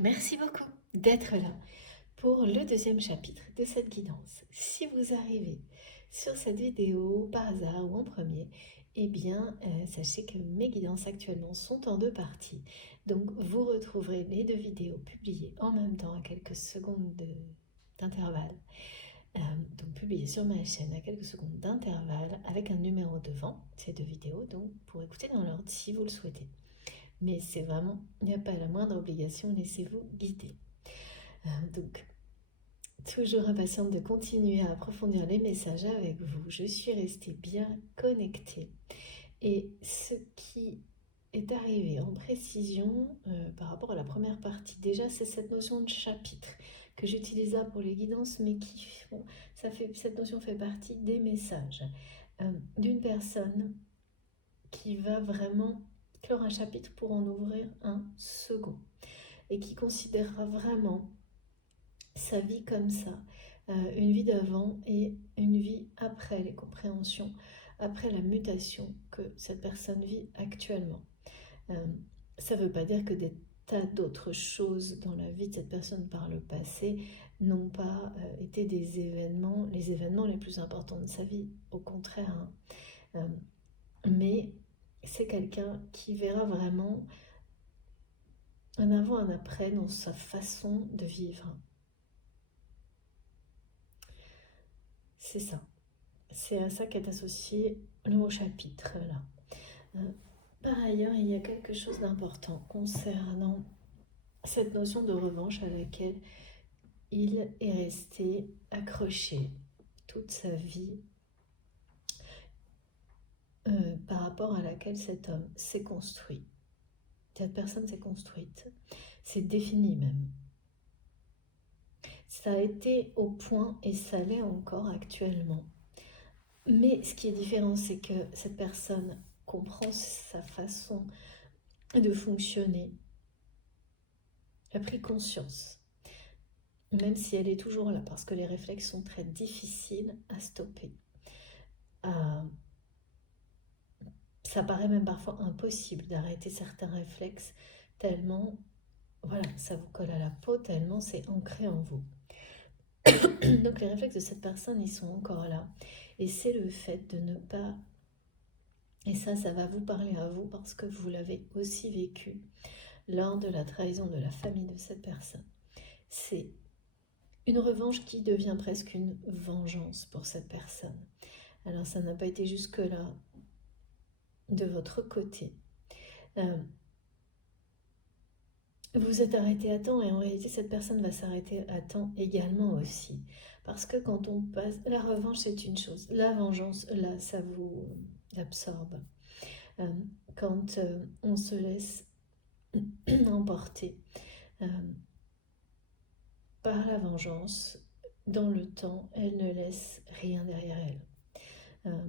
Merci beaucoup d'être là pour le deuxième chapitre de cette guidance. Si vous arrivez sur cette vidéo par hasard ou en premier, eh bien, sachez que mes guidances actuellement sont en deux parties. Donc, vous retrouverez les deux vidéos publiées en même temps à quelques secondes d'intervalle. Donc, publiées sur ma chaîne à quelques secondes d'intervalle avec un numéro devant ces deux vidéos, donc pour écouter dans l'ordre si vous le souhaitez. Mais c'est vraiment, il n'y a pas la moindre obligation, laissez-vous guider. Donc, toujours impatiente de continuer à approfondir les messages avec vous. Je suis restée bien connectée. Et ce qui est arrivé en précision par rapport à la première partie, déjà c'est cette notion de chapitre que j'utilise là pour les guidances, mais cette notion fait partie des messages d'une personne qui va vraiment clore un chapitre pour en ouvrir un second et qui considérera vraiment sa vie comme ça, une vie d'avant et une vie après les compréhensions, après la mutation que cette personne vit actuellement. Ça ne veut pas dire que des tas d'autres choses dans la vie de cette personne par le passé n'ont pas été les événements les plus importants de sa vie, au contraire. Mais c'est quelqu'un qui verra vraiment un avant, un après dans sa façon de vivre. C'est ça. C'est à ça qu'est associé le mot chapitre là. Par ailleurs, il y a quelque chose d'important concernant cette notion de revanche à laquelle il est resté accroché toute sa vie, par rapport à laquelle cet homme s'est construit. Cette personne s'est construite, s'est définie même. Ça a été au point et ça l'est encore actuellement. Mais ce qui est différent, c'est que cette personne comprend sa façon de fonctionner, a pris conscience, même si elle est toujours là, parce que les réflexes sont très difficiles à stopper. Ça paraît même parfois impossible d'arrêter certains réflexes, tellement, voilà, ça vous colle à la peau, tellement c'est ancré en vous. Donc les réflexes de cette personne, ils sont encore là. Et c'est le fait de ne pas... Et ça va vous parler à vous parce que vous l'avez aussi vécu lors de la trahison de la famille de cette personne. C'est une revanche qui devient presque une vengeance pour cette personne. Alors ça n'a pas été jusque-là de votre côté. Vous êtes arrêté à temps et en réalité cette personne va s'arrêter à temps également aussi. Parce que quand on passe... La revanche c'est une chose, la vengeance là ça vous absorbe. Quand on se laisse emporter par la vengeance, dans le temps, elle ne laisse rien derrière elle.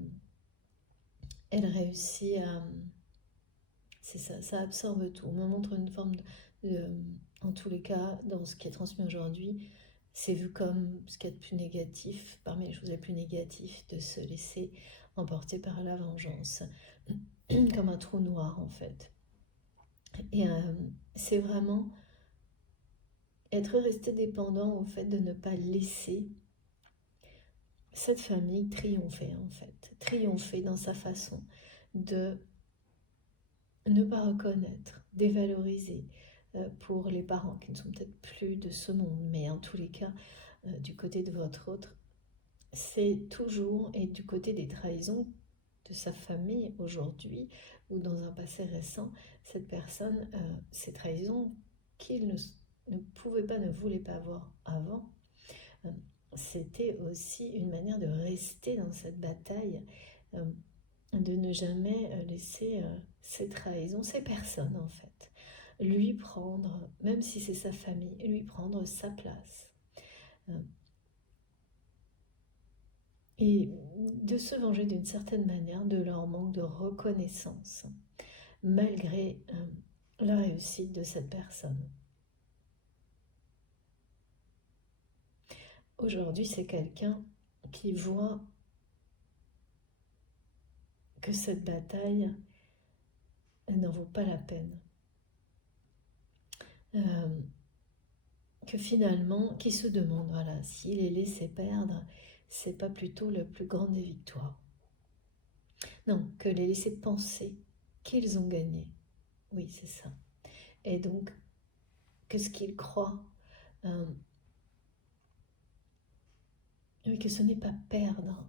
Elle réussit à... C'est ça, ça absorbe tout. On me montre une forme en tous les cas, dans ce qui est transmis aujourd'hui, c'est vu comme ce qu'il y a de plus négatif, parmi les choses les plus négatives, de se laisser emporter par la vengeance, comme un trou noir en fait. Et c'est vraiment être resté dépendant au fait de ne pas laisser cette famille triompher en fait, triompher dans sa façon de ne pas reconnaître, dévaloriser pour les parents qui ne sont peut-être plus de ce monde, mais en tous les cas, du côté de votre autre, c'est toujours, et du côté des trahisons de sa famille aujourd'hui, ou dans un passé récent, cette personne, ces trahisons qu'il ne pouvait pas, ne voulait pas avoir avant, c'était aussi une manière de rester dans cette bataille, de ne jamais laisser ces trahisons, ces personnes en fait, lui prendre, même si c'est sa famille, lui prendre sa place. Et de se venger d'une certaine manière de leur manque de reconnaissance, malgré la réussite de cette personne. Aujourd'hui, c'est quelqu'un qui voit que cette bataille n'en vaut pas la peine. que finalement, qui se demande, voilà, s'il les laissait perdre, c'est pas plutôt la plus grande des victoires. Non, que les laisser penser qu'ils ont gagné. Oui, c'est ça. Et donc, que ce qu'ils croient, oui, que ce n'est pas perdre,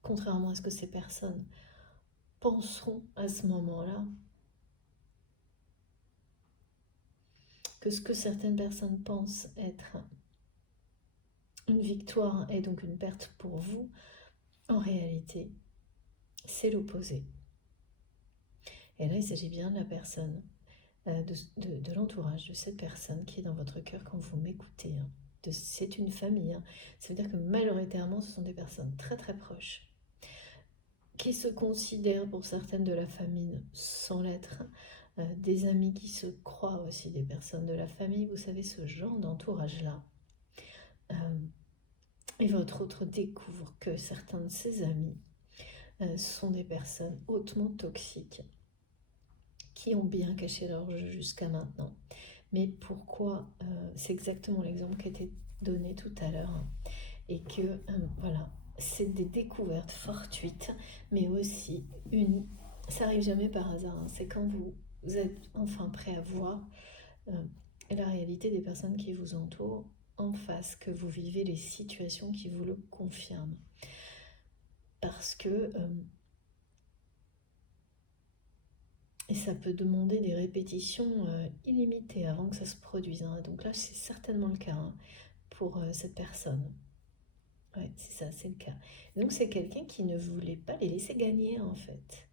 contrairement à ce que ces personnes penseront à ce moment-là, que ce que certaines personnes pensent être une victoire et donc une perte pour vous, en réalité, c'est l'opposé. Et là, il s'agit bien de la personne, de l'entourage de cette personne qui est dans votre cœur quand vous m'écoutez. C'est une famille. Ça veut dire que majoritairement, ce sont des personnes très très proches qui se considèrent pour certaines de la famille sans l'être, des amis qui se croient aussi des personnes de la famille, vous savez, ce genre d'entourage-là. Et votre autre découvre que certains de ses amis sont des personnes hautement toxiques qui ont bien caché leur jeu jusqu'à maintenant. Mais pourquoi c'est exactement l'exemple qui a été donné tout à l'heure. Et que, voilà, c'est des découvertes fortuites, mais aussi ça arrive jamais par hasard. C'est quand vous êtes enfin prêt à voir la réalité des personnes qui vous entourent en face, que vous vivez les situations qui vous le confirment. Parce que et ça peut demander des répétitions illimitées avant que ça se produise. Donc là, c'est certainement le cas pour cette personne. Oui, c'est ça, c'est le cas. Donc c'est quelqu'un qui ne voulait pas les laisser gagner en fait,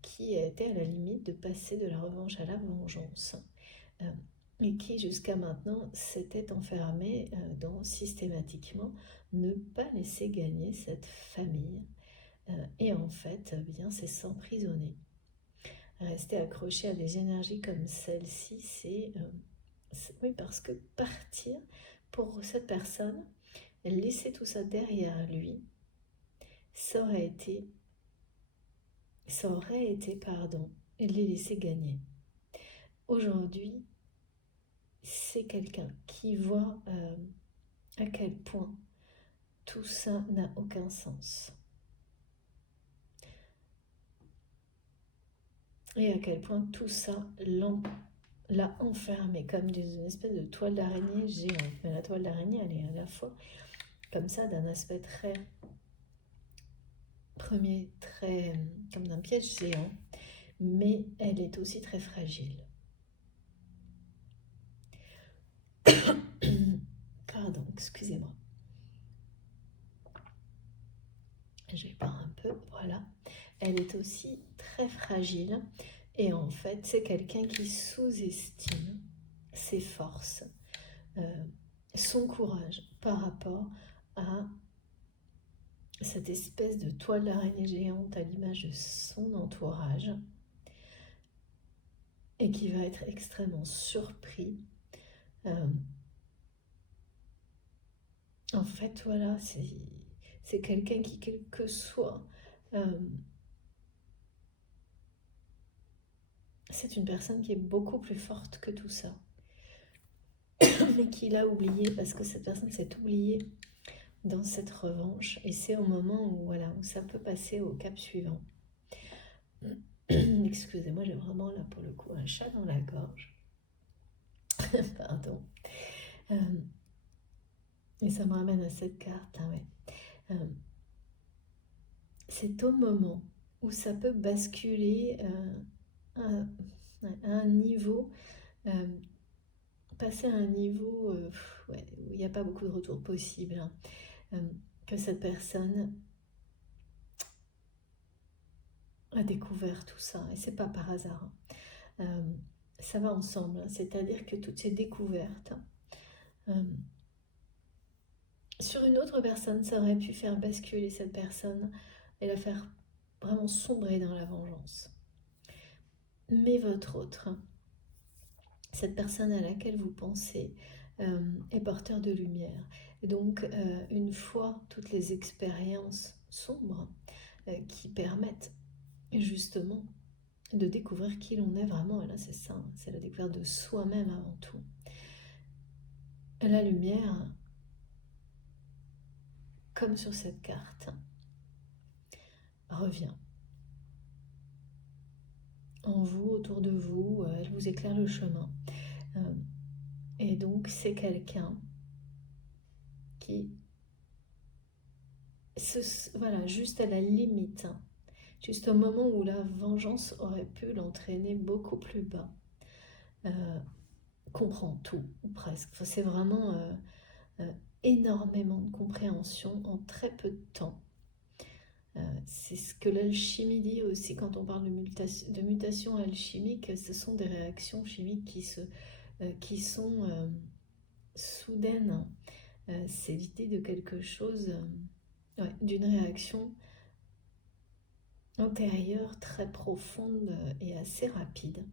qui était à la limite de passer de la revanche à la vengeance, et qui jusqu'à maintenant s'était enfermé dans systématiquement ne pas laisser gagner cette famille. Et en fait, bien, c'est s'emprisonner. Rester accroché à des énergies comme celle-ci, oui, parce que partir pour cette personne, laisser tout ça derrière lui, ça aurait été, les laisser gagner. Aujourd'hui, c'est quelqu'un qui voit à quel point tout ça n'a aucun sens. Et à quel point tout ça l'a enfermé comme une espèce de toile d'araignée géante. Mais la toile d'araignée, elle est à la fois comme ça, d'un aspect très premier, très comme d'un piège géant, mais elle est aussi très fragile. Pardon, excusez-moi. Je vais boire un peu, voilà. Elle est aussi très fragile et en fait, c'est quelqu'un qui sous-estime ses forces, son courage par rapport à cette espèce de toile d'araignée géante à l'image de son entourage et qui va être extrêmement surpris. En fait, voilà, c'est quelqu'un qui, quel que soit, c'est une personne qui est beaucoup plus forte que tout ça, mais qui l'a oublié parce que cette personne s'est oubliée dans cette revanche et c'est au moment où, voilà, où ça peut passer au cap suivant. Excusez-moi, j'ai vraiment là pour le coup un chat dans la gorge. Pardon. Et ça me ramène à cette carte. Ouais. C'est au moment où ça peut basculer à un niveau, passer à un niveau où il n'y a pas beaucoup de retour possible, que cette personne a découvert tout ça. Et c'est pas par hasard. Ça va ensemble. C'est-à-dire que toutes ces découvertes, sur une autre personne, ça aurait pu faire basculer cette personne et la faire vraiment sombrer dans la vengeance. Mais votre autre, cette personne à laquelle vous pensez, est porteur de lumière. Et donc, une fois toutes les expériences sombres qui permettent justement de découvrir qui l'on est vraiment, et là c'est ça, c'est la découverte de soi-même avant tout, la lumière, comme sur cette carte, revient en vous, autour de vous, elle vous éclaire le chemin. Et donc c'est quelqu'un qui, voilà, juste à la limite, juste au moment où la vengeance aurait pu l'entraîner beaucoup plus bas, comprend tout, ou presque. Enfin, c'est vraiment énormément de compréhension en très peu de temps. C'est ce que l'alchimie dit aussi quand on parle de mutation alchimique. Ce sont des réactions chimiques qui sont soudaines. C'est l'idée de quelque chose, d'une réaction antérieure très profonde et assez rapide.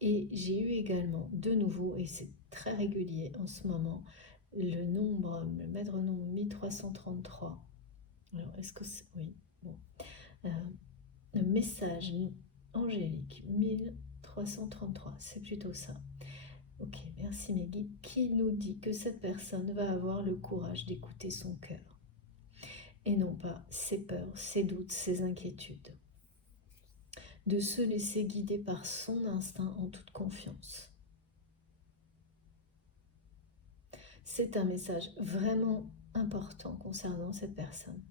Et j'ai eu également, de nouveau, et c'est très régulier en ce moment, le maître nombre 1333. Alors, est-ce que c'est... Oui, bon. Le message angélique 1333, c'est plutôt ça. Ok, merci mes guides, qui nous dit que cette personne va avoir le courage d'écouter son cœur et non pas ses peurs, ses doutes, ses inquiétudes. De se laisser guider par son instinct en toute confiance. C'est un message vraiment important concernant cette personne.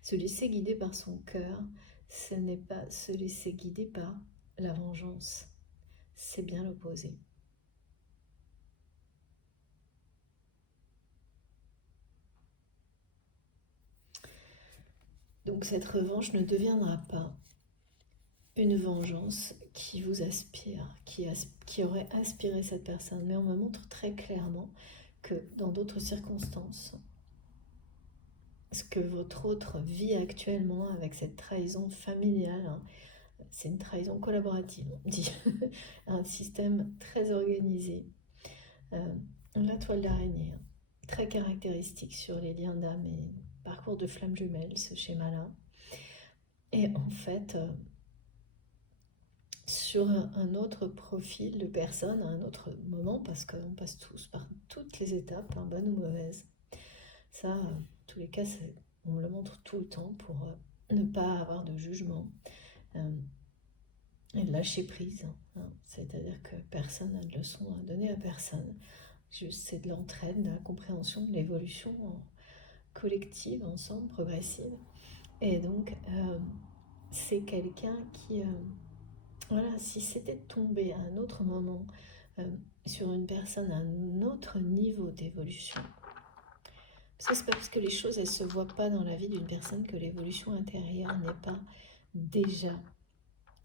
Se laisser guider par son cœur, ce n'est pas se laisser guider par la vengeance. C'est bien l'opposé. Donc cette revanche ne deviendra pas une vengeance qui vous aspire, qui aurait aspiré cette personne. Mais on me montre très clairement que dans d'autres circonstances, ce que votre autre vit actuellement avec cette trahison familiale, c'est une trahison collaborative, on dit, un système très organisé. La toile d'araignée, très caractéristique sur les liens d'âme et parcours de flamme jumelle, ce schéma-là. Et en fait, sur un autre profil de personne, à un autre moment, parce qu'on passe tous par toutes les étapes, bonnes ou mauvaises. Ça, en tous les cas, on me le montre tout le temps pour ne pas avoir de jugement et lâcher prise. C'est-à-dire que personne n'a de leçon à donner à personne. Juste, c'est de l'entraide, de la compréhension, de l'évolution collective, ensemble, progressive. Et donc, c'est quelqu'un qui... voilà, si c'était tombé à un autre moment sur une personne à un autre niveau d'évolution, parce que c'est pas parce que les choses elles se voient pas dans la vie d'une personne que l'évolution intérieure n'est pas déjà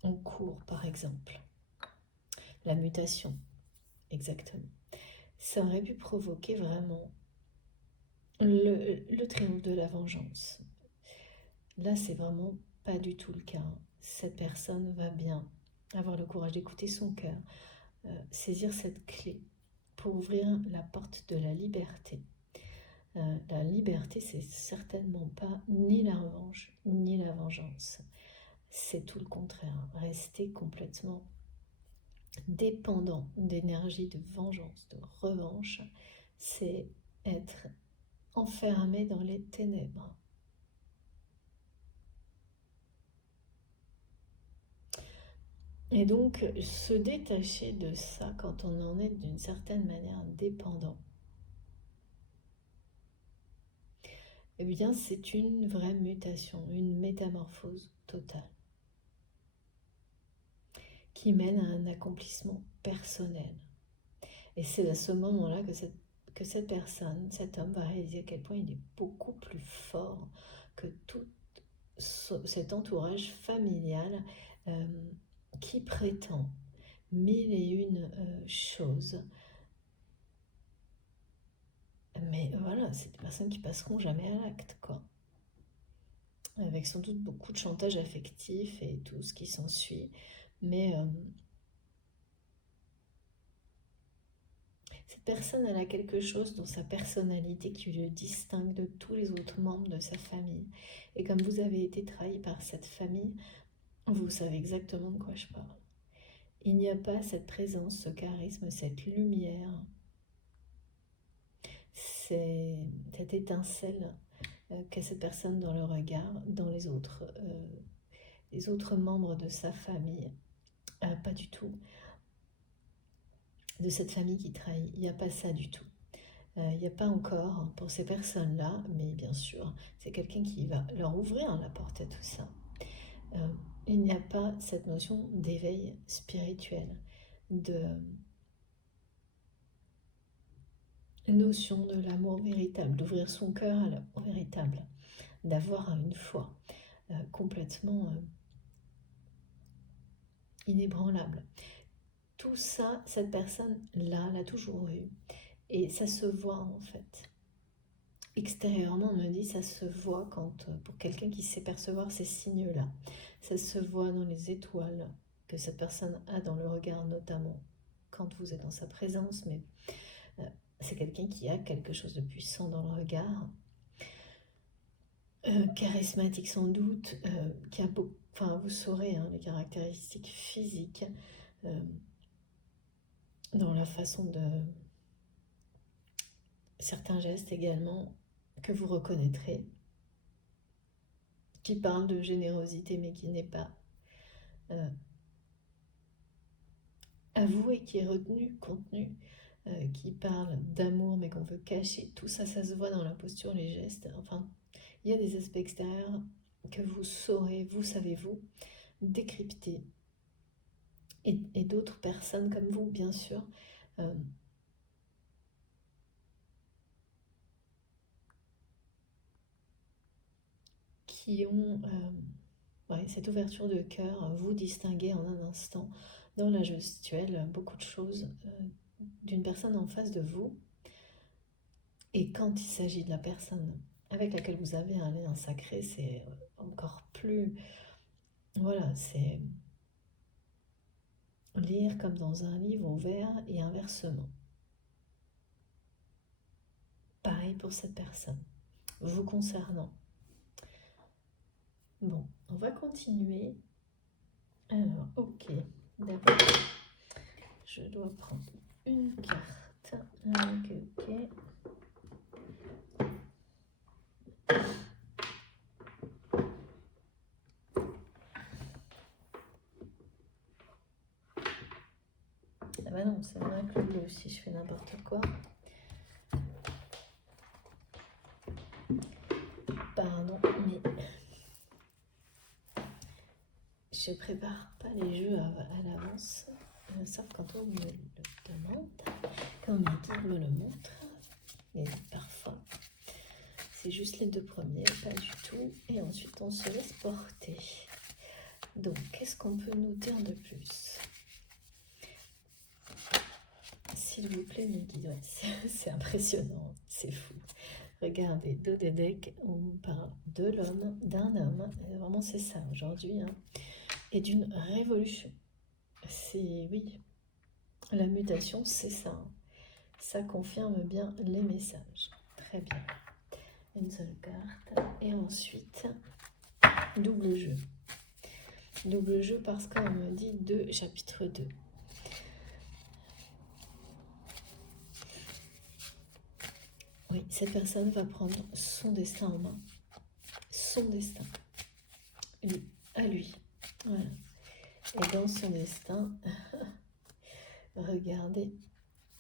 en cours, par exemple. La mutation, exactement. Ça aurait pu provoquer vraiment le triomphe de la vengeance. Là, c'est vraiment pas du tout le cas. Cette personne va bien avoir le courage d'écouter son cœur, saisir cette clé pour ouvrir la porte de la liberté. La liberté, c'est certainement pas ni la revanche, ni la vengeance. C'est tout le contraire. Rester complètement dépendant d'énergie de vengeance, de revanche, c'est être enfermé dans les ténèbres. Et donc, se détacher de ça quand on en est d'une certaine manière dépendant, eh bien, c'est une vraie mutation, une métamorphose totale, qui mène à un accomplissement personnel. Et c'est à ce moment-là que cette personne, cet homme va réaliser à quel point il est beaucoup plus fort que tout cet entourage familial qui prétend mille et une choses. Mais voilà, c'est des personnes qui passeront jamais à l'acte, quoi. Avec sans doute beaucoup de chantage affectif et tout ce qui s'ensuit. Mais cette personne, elle a quelque chose dans sa personnalité qui le distingue de tous les autres membres de sa famille. Et comme vous avez été trahi par cette famille, vous savez exactement de quoi je parle. il n'y a pas cette présence, ce charisme, cette lumière, cette étincelle qu'a cette personne dans le regard, dans les autres membres de sa famille. Pas du tout. De cette famille qui trahit, il n'y a pas ça du tout. Il n'y a pas encore pour ces personnes-là, mais bien sûr, c'est quelqu'un qui va leur ouvrir la porte à tout ça. Il n'y a pas cette notion d'éveil spirituel, de notion de l'amour véritable, d'ouvrir son cœur à l'amour véritable, d'avoir une foi complètement inébranlable. Tout ça, cette personne-là l'a toujours eu. Et ça se voit en fait. Extérieurement, on me dit ça se voit quand, pour quelqu'un qui sait percevoir ces signes-là. Ça se voit dans les étoiles que cette personne a dans le regard, notamment quand vous êtes dans sa présence. Mais c'est quelqu'un qui a quelque chose de puissant dans le regard. Charismatique sans doute, qui a beaucoup, enfin vous saurez les caractéristiques physiques, dans la façon de certains gestes également que vous reconnaîtrez, qui parle de générosité mais qui n'est pas avoué, qui est retenu, contenu, qui parle d'amour mais qu'on veut cacher. Tout ça, ça se voit dans la posture, les gestes. Enfin, il y a des aspects extérieurs que vous saurez, vous savez-vous, décrypter. Et d'autres personnes comme vous, bien sûr, qui ont cette ouverture de cœur, vous distinguez en un instant, dans la gestuelle, beaucoup de choses d'une personne en face de vous. Et quand il s'agit de la personne avec laquelle vous avez un lien sacré, c'est encore plus... Voilà, c'est lire comme dans un livre ouvert et inversement. Pareil pour cette personne, vous concernant. Bon, on va continuer. Alors, ok, d'abord, je dois prendre une carte. Ok. Ah bah non, c'est vrai que le bleu, si je fais n'importe quoi. Pardon, mais je prépare pas les jeux à l'avance, sauf quand on me le demande, quand mes guides me le montrent, et parfois c'est juste les deux premiers, pas du tout, et ensuite on se laisse porter. Donc, qu'est-ce qu'on peut nous dire de plus? S'il vous plaît, mes guides, ouais, c'est impressionnant, c'est fou. Regardez, dos des decks, on parle de l'homme, d'un homme, vraiment c'est ça aujourd'hui, et d'une révolution. C'est, oui, la mutation, c'est ça. Ça confirme bien les messages. Très bien. Une seule carte. Et ensuite, double jeu. Double jeu parce qu'on me dit de chapitre 2. Oui, cette personne va prendre son destin en main. Son destin. Lui, à lui. Voilà. Et dans son destin, regardez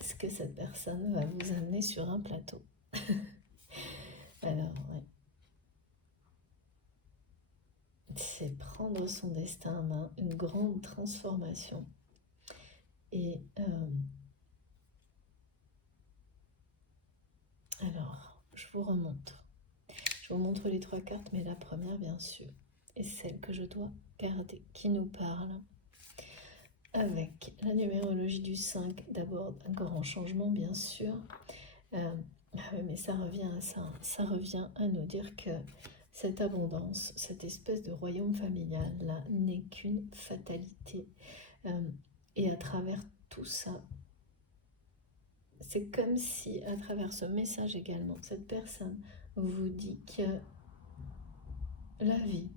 ce que cette personne va vous amener sur un plateau. Alors, ouais. C'est prendre son destin en main, une grande transformation. Et alors, je vous remontre. Je vous montre les trois cartes, mais la première, bien sûr, est celle que je dois garder, qui nous parle avec la numérologie du 5. D'abord, un grand changement, bien sûr. Mais ça revient à ça. Ça revient à nous dire que cette abondance, cette espèce de royaume familial, là, n'est qu'une fatalité. Et à travers tout ça, c'est comme si, à travers ce message également, cette personne vous dit que la vie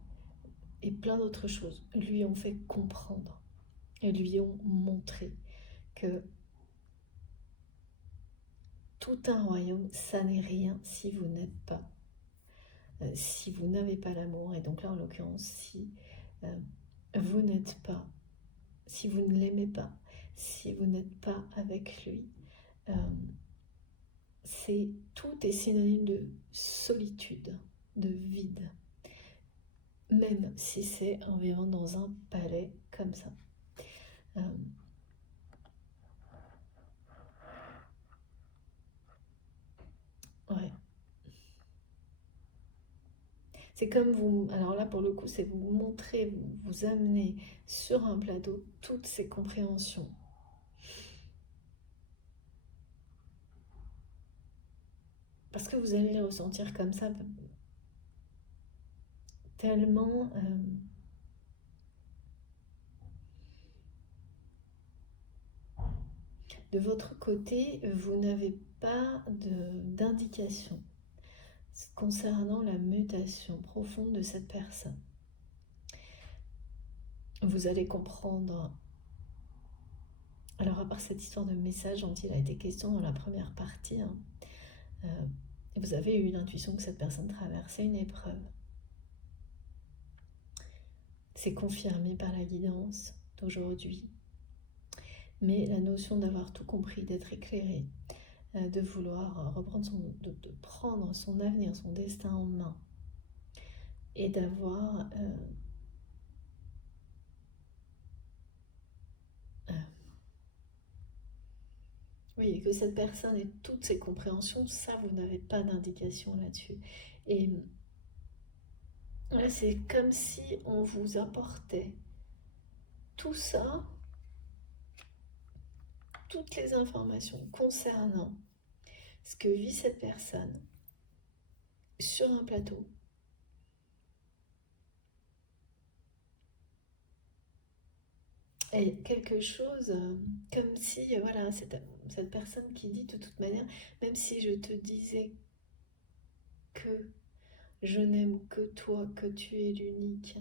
et plein d'autres choses lui ont fait comprendre lui ont montré que tout un royaume, ça n'est rien si vous n'êtes pas, si vous n'avez pas l'amour. Et donc là, en l'occurrence, si vous n'êtes pas, si vous ne l'aimez pas, si vous n'êtes pas avec lui, tout est synonyme de solitude, de vide, même si c'est en vivant dans un palais comme ça. Ouais. C'est comme vous, alors là pour le coup, c'est vous montrer, vous amener sur un plateau toutes ces compréhensions. Parce que vous allez les ressentir comme ça, tellement de votre côté, vous n'avez pas d'indication concernant la mutation profonde de cette personne. Vous allez comprendre. Alors à part cette histoire de message dont il a été question dans la première partie, vous avez eu l'intuition que cette personne traversait une épreuve. C'est confirmé par la guidance d'aujourd'hui. Mais la notion d'avoir tout compris, d'être éclairé, de vouloir reprendre de prendre son avenir, son destin en main, et d'avoir oui, que cette personne ait toutes ses compréhensions, ça, vous n'avez pas d'indication là-dessus. Et là, c'est comme si on vous apportait tout ça, toutes les informations concernant ce que vit cette personne sur un plateau. Et quelque chose comme si, voilà, cette personne qui dit de toute manière, même si je te disais que je n'aime que toi, que tu es l'unique,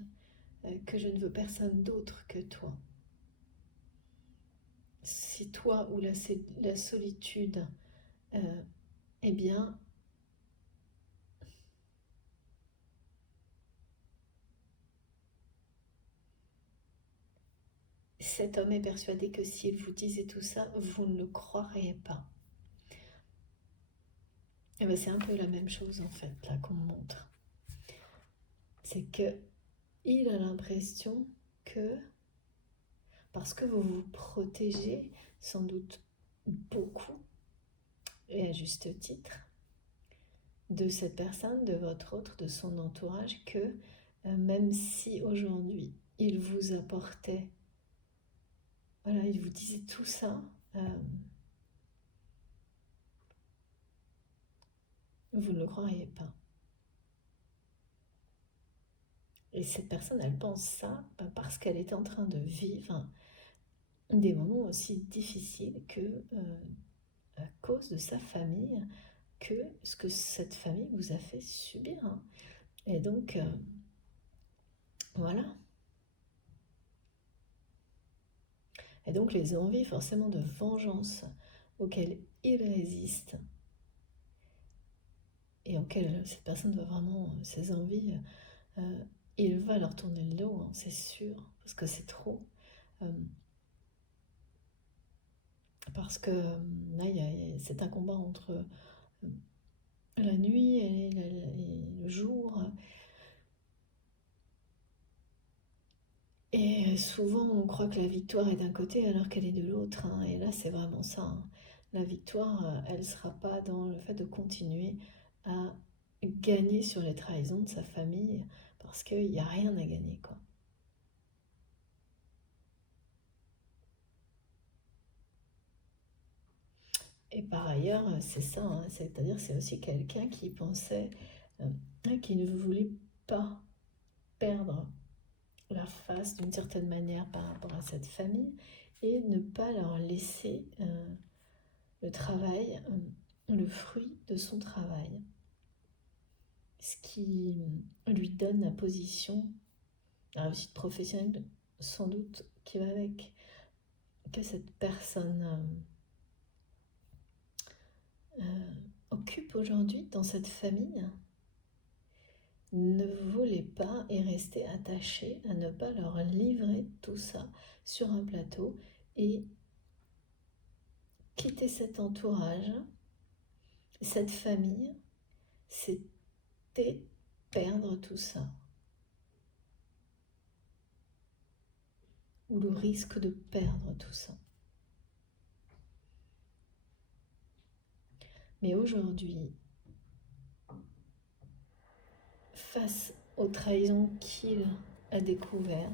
que je ne veux personne d'autre que toi. Si toi ou la solitude, eh bien, cet homme est persuadé que s'il vous disait tout ça, vous ne le croiriez pas. Et bien c'est un peu la même chose en fait, là qu'on me montre. C'est que il a l'impression que, parce que vous vous protégez sans doute beaucoup, et à juste titre, de cette personne, de votre autre, de son entourage, que même si aujourd'hui il vous apportait, voilà, il vous disait tout ça, vous ne le croiriez pas. Et cette personne, elle pense ça parce qu'elle est en train de vivre des moments aussi difficiles que, à cause de sa famille, que ce que cette famille vous a fait subir. Et donc, voilà. Et donc les envies forcément de vengeance auxquelles il résiste, et auxquelles cette personne doit vraiment, ses envies, il va leur tourner le dos, hein, c'est sûr, parce que c'est trop. Parce que là, c'est un combat entre la nuit et le jour. Et souvent, on croit que la victoire est d'un côté alors qu'elle est de l'autre. Hein. Et là, c'est vraiment ça. Hein. La victoire, elle ne sera pas dans le fait de continuer à gagner sur les trahisons de sa famille parce qu'il n'y a rien à gagner, quoi. Et par ailleurs, c'est ça, hein, c'est-à-dire c'est aussi quelqu'un qui pensait, qui ne voulait pas perdre la face d'une certaine manière par rapport à cette famille et ne pas leur laisser le travail, le fruit de son travail. Ce qui lui donne la position, la réussite professionnelle sans doute qui va avec. que cette personne occupe aujourd'hui dans cette famille ne voulait pas et restait attachée à ne pas leur livrer tout ça sur un plateau et quitter cet entourage, cette famille, c'était perdre tout ça. Ou le risque de perdre tout ça. Mais aujourd'hui, face aux trahisons qu'il a découvertes,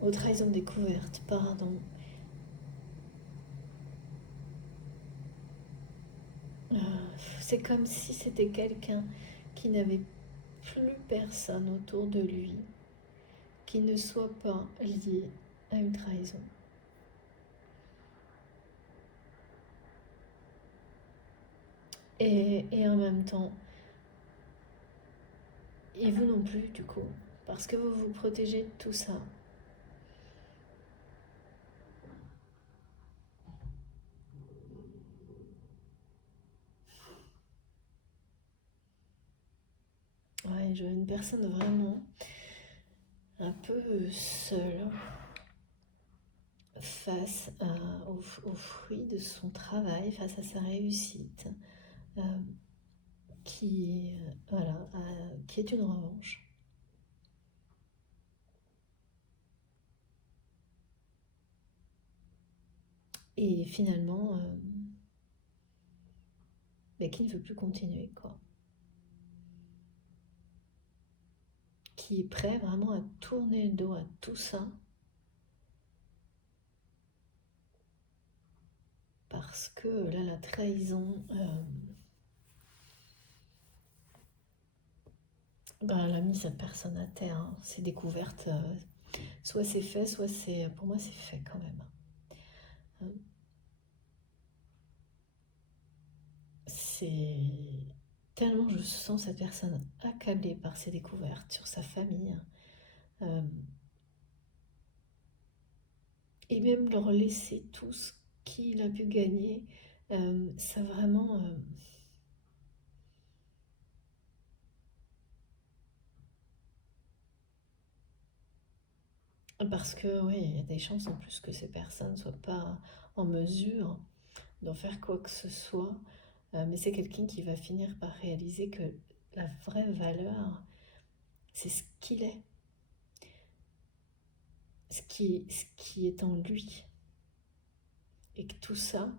aux trahisons découvertes, c'est comme si c'était quelqu'un qui n'avait plus personne autour de lui qui ne soit pas lié à une trahison. Et en même temps, et vous non plus du coup, parce que vous vous protégez de tout ça. Ouais, je vois une personne vraiment un peu seule face aux fruits de son travail, face à sa réussite, qui est une revanche. Et finalement, qui ne veut plus continuer, quoi. Qui est prêt vraiment à tourner le dos à tout ça parce que là, la trahison, elle a mis cette personne à terre. Hein. C'est découverte, soit c'est fait, soit c'est... Pour moi, c'est fait quand même. C'est tellement je sens cette personne accablée par ses découvertes sur sa famille. Et même leur laisser tout ce qu'il a pu gagner, ça vraiment... parce que oui, il y a des chances en plus que ces personnes ne soient pas en mesure d'en faire quoi que ce soit. Mais c'est quelqu'un qui va finir par réaliser que la vraie valeur, c'est ce qu'il est. Ce qui est en lui. Et que tout ça,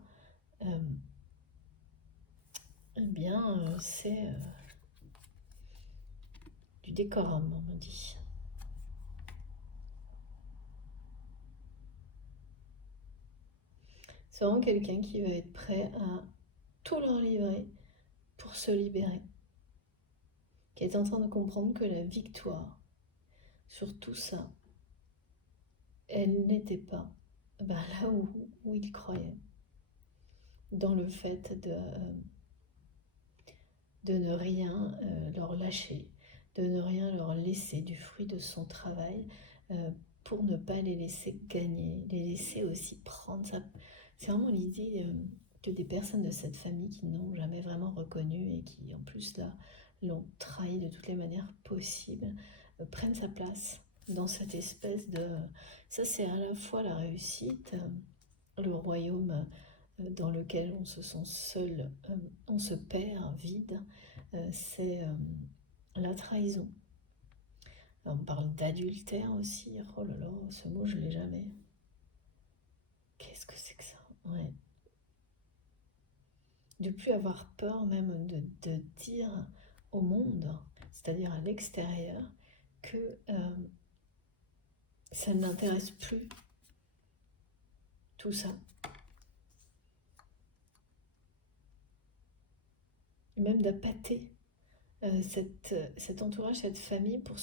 c'est du décorum, on me dit. C'est vraiment quelqu'un qui va être prêt à tout leur livrer pour se libérer. Qui est en train de comprendre que la victoire sur tout ça, elle n'était pas là où il croyait. Dans le fait de ne rien leur lâcher, de ne rien leur laisser du fruit de son travail pour ne pas les laisser gagner, les laisser aussi prendre ça. C'est vraiment l'idée que des personnes de cette famille qui n'ont jamais vraiment reconnu et qui en plus là l'ont trahi de toutes les manières possibles, prennent sa place dans cette espèce de... Ça c'est à la fois la réussite, le royaume dans lequel on se sent seul, on se perd, vide, c'est la trahison. On parle d'adultère aussi, oh là là, ce mot je l'ai jamais. Qu'est-ce que c'est que ça? Ouais. De plus avoir peur même de dire au monde, c'est-à-dire à l'extérieur, que ça ne l'intéresse plus, tout ça. Même d'appâter cet entourage, cette famille pour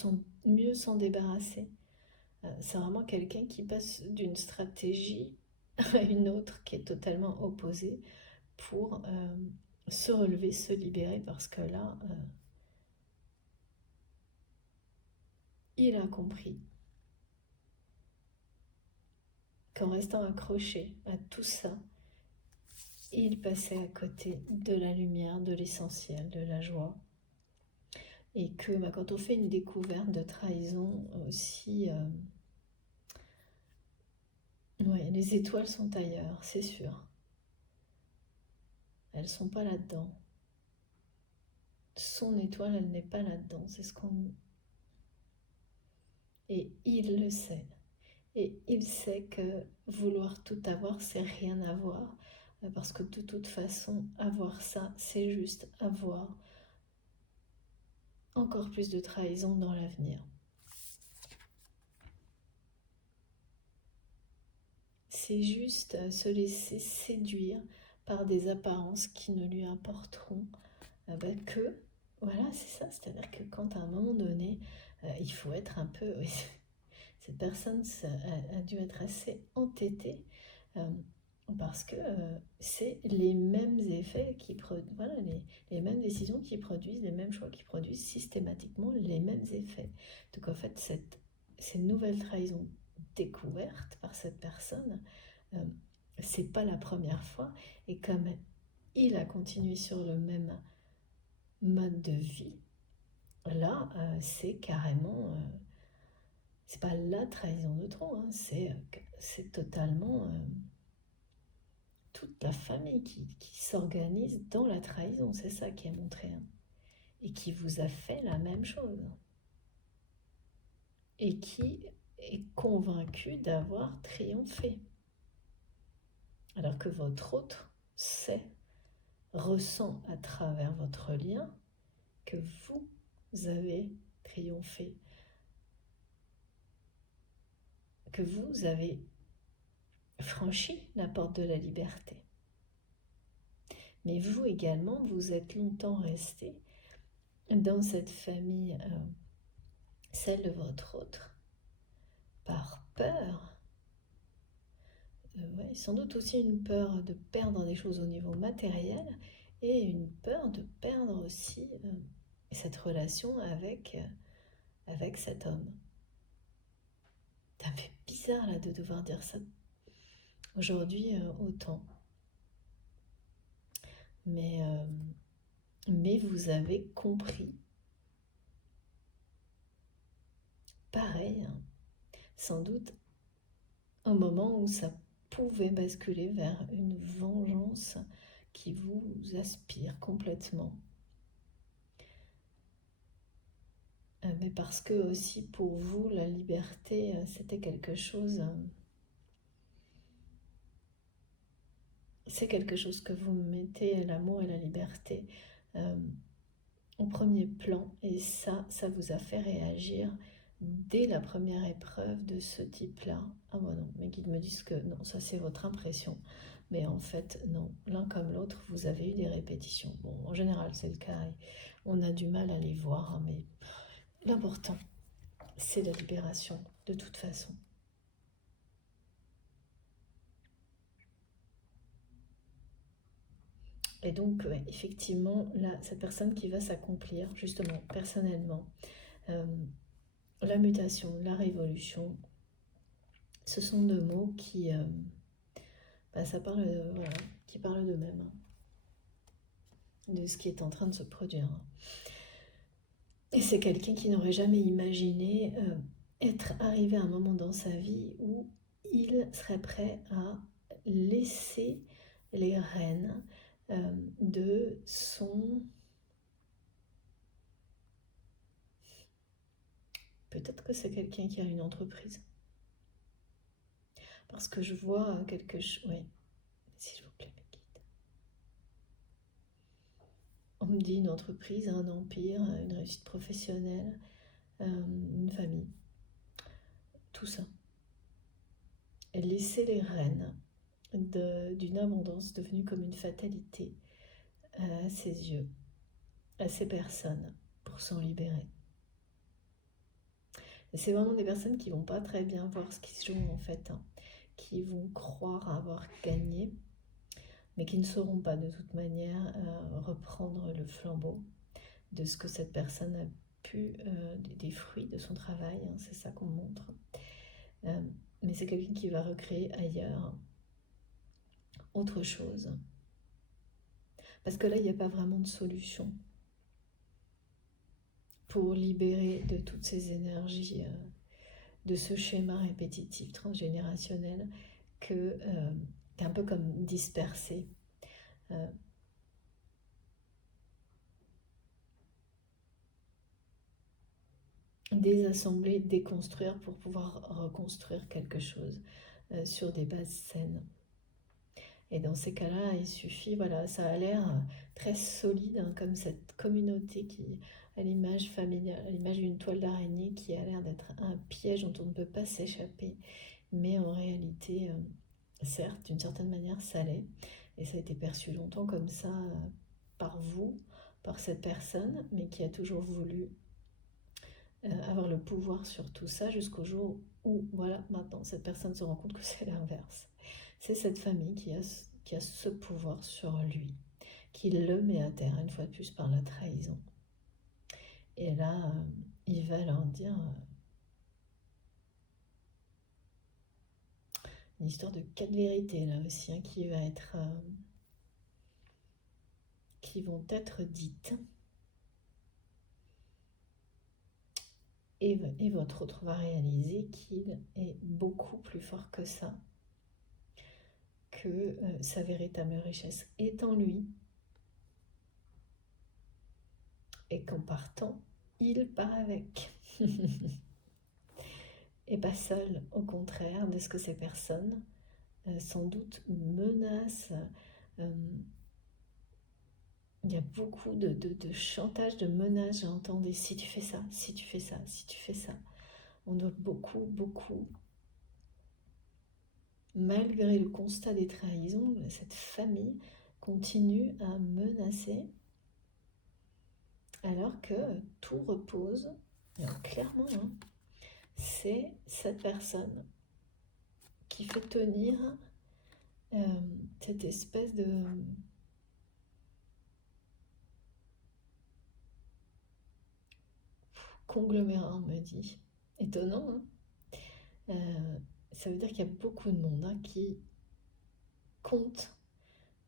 mieux s'en débarrasser. C'est vraiment quelqu'un qui passe d'une stratégie à une autre qui est totalement opposée pour se relever, se libérer, parce que là, il a compris qu'en restant accroché à tout ça, il passait à côté de la lumière, de l'essentiel, de la joie. Et que quand on fait une découverte de trahison aussi, ouais, les étoiles sont ailleurs, c'est sûr. Elles ne sont pas là-dedans. Son étoile, elle n'est pas là-dedans, c'est ce qu'on... Et il le sait. Et il sait que vouloir tout avoir, c'est rien avoir. Parce que de toute façon, avoir ça, c'est juste avoir encore plus de trahison dans l'avenir. C'est juste se laisser séduire par des apparences qui ne lui importeront que, voilà, c'est ça. C'est-à-dire que quand à un moment donné, il faut être un peu... Oui, cette personne a dû être assez entêtée parce que c'est les mêmes effets qui produisent, voilà, les mêmes décisions qui produisent, les mêmes choix qui produisent systématiquement les mêmes effets. Donc en fait, ces nouvelles trahisons découvertes par cette personne, c'est pas la première fois, et comme il a continué sur le même mode de vie, là, c'est carrément... c'est pas la trahison de trop, hein, c'est totalement toute la famille qui s'organise dans la trahison, c'est ça qui est montré, hein, et qui vous a fait la même chose, et qui est convaincu d'avoir triomphé, alors que votre autre sait, ressent à travers votre lien que vous avez triomphé, que vous avez franchi la porte de la liberté. Mais vous également, vous êtes longtemps resté dans cette famille, celle de votre autre, par peur, ouais, sans doute aussi une peur de perdre des choses au niveau matériel, et une peur de perdre aussi cette relation avec cet homme. Ça me fait bizarre là de devoir dire ça aujourd'hui autant. Mais vous avez compris, pareil, hein, sans doute un moment où ça pouvait basculer vers une vengeance qui vous aspire complètement. Mais parce que aussi pour vous, la liberté, c'était quelque chose... c'est quelque chose que vous mettez, l'amour et la liberté, au premier plan. Et ça vous a fait réagir dès la première épreuve de ce type-là. Ah bon non, mes guides me disent que non, ça c'est votre impression. Mais en fait, non, l'un comme l'autre, vous avez eu des répétitions. Bon, en général, c'est le cas. On a du mal à les voir, hein, mais l'important, c'est la libération, de toute façon. Et donc, ouais, effectivement, là, cette personne qui va s'accomplir, justement, personnellement, la mutation, la révolution, ce sont deux mots qui, ça parle, voilà, qui parlent d'eux-mêmes, hein, de ce qui est en train de se produire. Et c'est quelqu'un qui n'aurait jamais imaginé être arrivé à un moment dans sa vie où il serait prêt à laisser les rênes de son... Peut-être que c'est quelqu'un qui a une entreprise. Parce que je vois quelque chose... Oui, s'il vous plaît, mes guides. On me dit une entreprise, un empire, une réussite professionnelle, une famille. Tout ça. Et laisser les rênes d'une abondance devenue comme une fatalité à ses yeux, à ces personnes, pour s'en libérer. Et c'est vraiment des personnes qui vont pas très bien voir ce qui se joue en fait, hein, qui vont croire avoir gagné, mais qui ne sauront pas de toute manière reprendre le flambeau de ce que cette personne a pu, des fruits de son travail, hein, c'est ça qu'on montre. Mais mais c'est quelqu'un qui va recréer ailleurs autre chose. Parce que là, il n'y a pas vraiment de solution pour libérer de toutes ces énergies, de ce schéma répétitif transgénérationnel qu'est un peu comme dispersé. Désassembler, déconstruire pour pouvoir reconstruire quelque chose sur des bases saines. Et dans ces cas-là, il suffit, voilà, ça a l'air très solide, hein, comme cette communauté qui, à l'image familiale, à l'image d'une toile d'araignée qui a l'air d'être un piège dont on ne peut pas s'échapper. Mais en réalité, certes, d'une certaine manière, ça l'est. Et ça a été perçu longtemps comme ça par vous, par cette personne, mais qui a toujours voulu avoir le pouvoir sur tout ça jusqu'au jour où, voilà, maintenant, cette personne se rend compte que c'est l'inverse. C'est cette famille qui a ce pouvoir sur lui, qui le met à terre, une fois de plus, par la trahison. Et là, il va leur dire une histoire de 4 vérités, là aussi, hein, qui vont être dites. Et votre autre va réaliser qu'il est beaucoup plus fort que ça, que sa véritable richesse est en lui, et qu'en partant, il part avec. Et pas seul, au contraire de ce que ces personnes, sans doute, menacent. Il y a beaucoup de chantage, de menaces, j'entendais, si tu fais ça, si tu fais ça, si tu fais ça. On doit beaucoup, malgré le constat des trahisons, cette famille continue à menacer, alors que tout repose, clairement, hein, c'est cette personne qui fait tenir cette espèce de conglomérat, on me dit. Étonnant, hein. Ça veut dire qu'il y a beaucoup de monde, hein, qui compte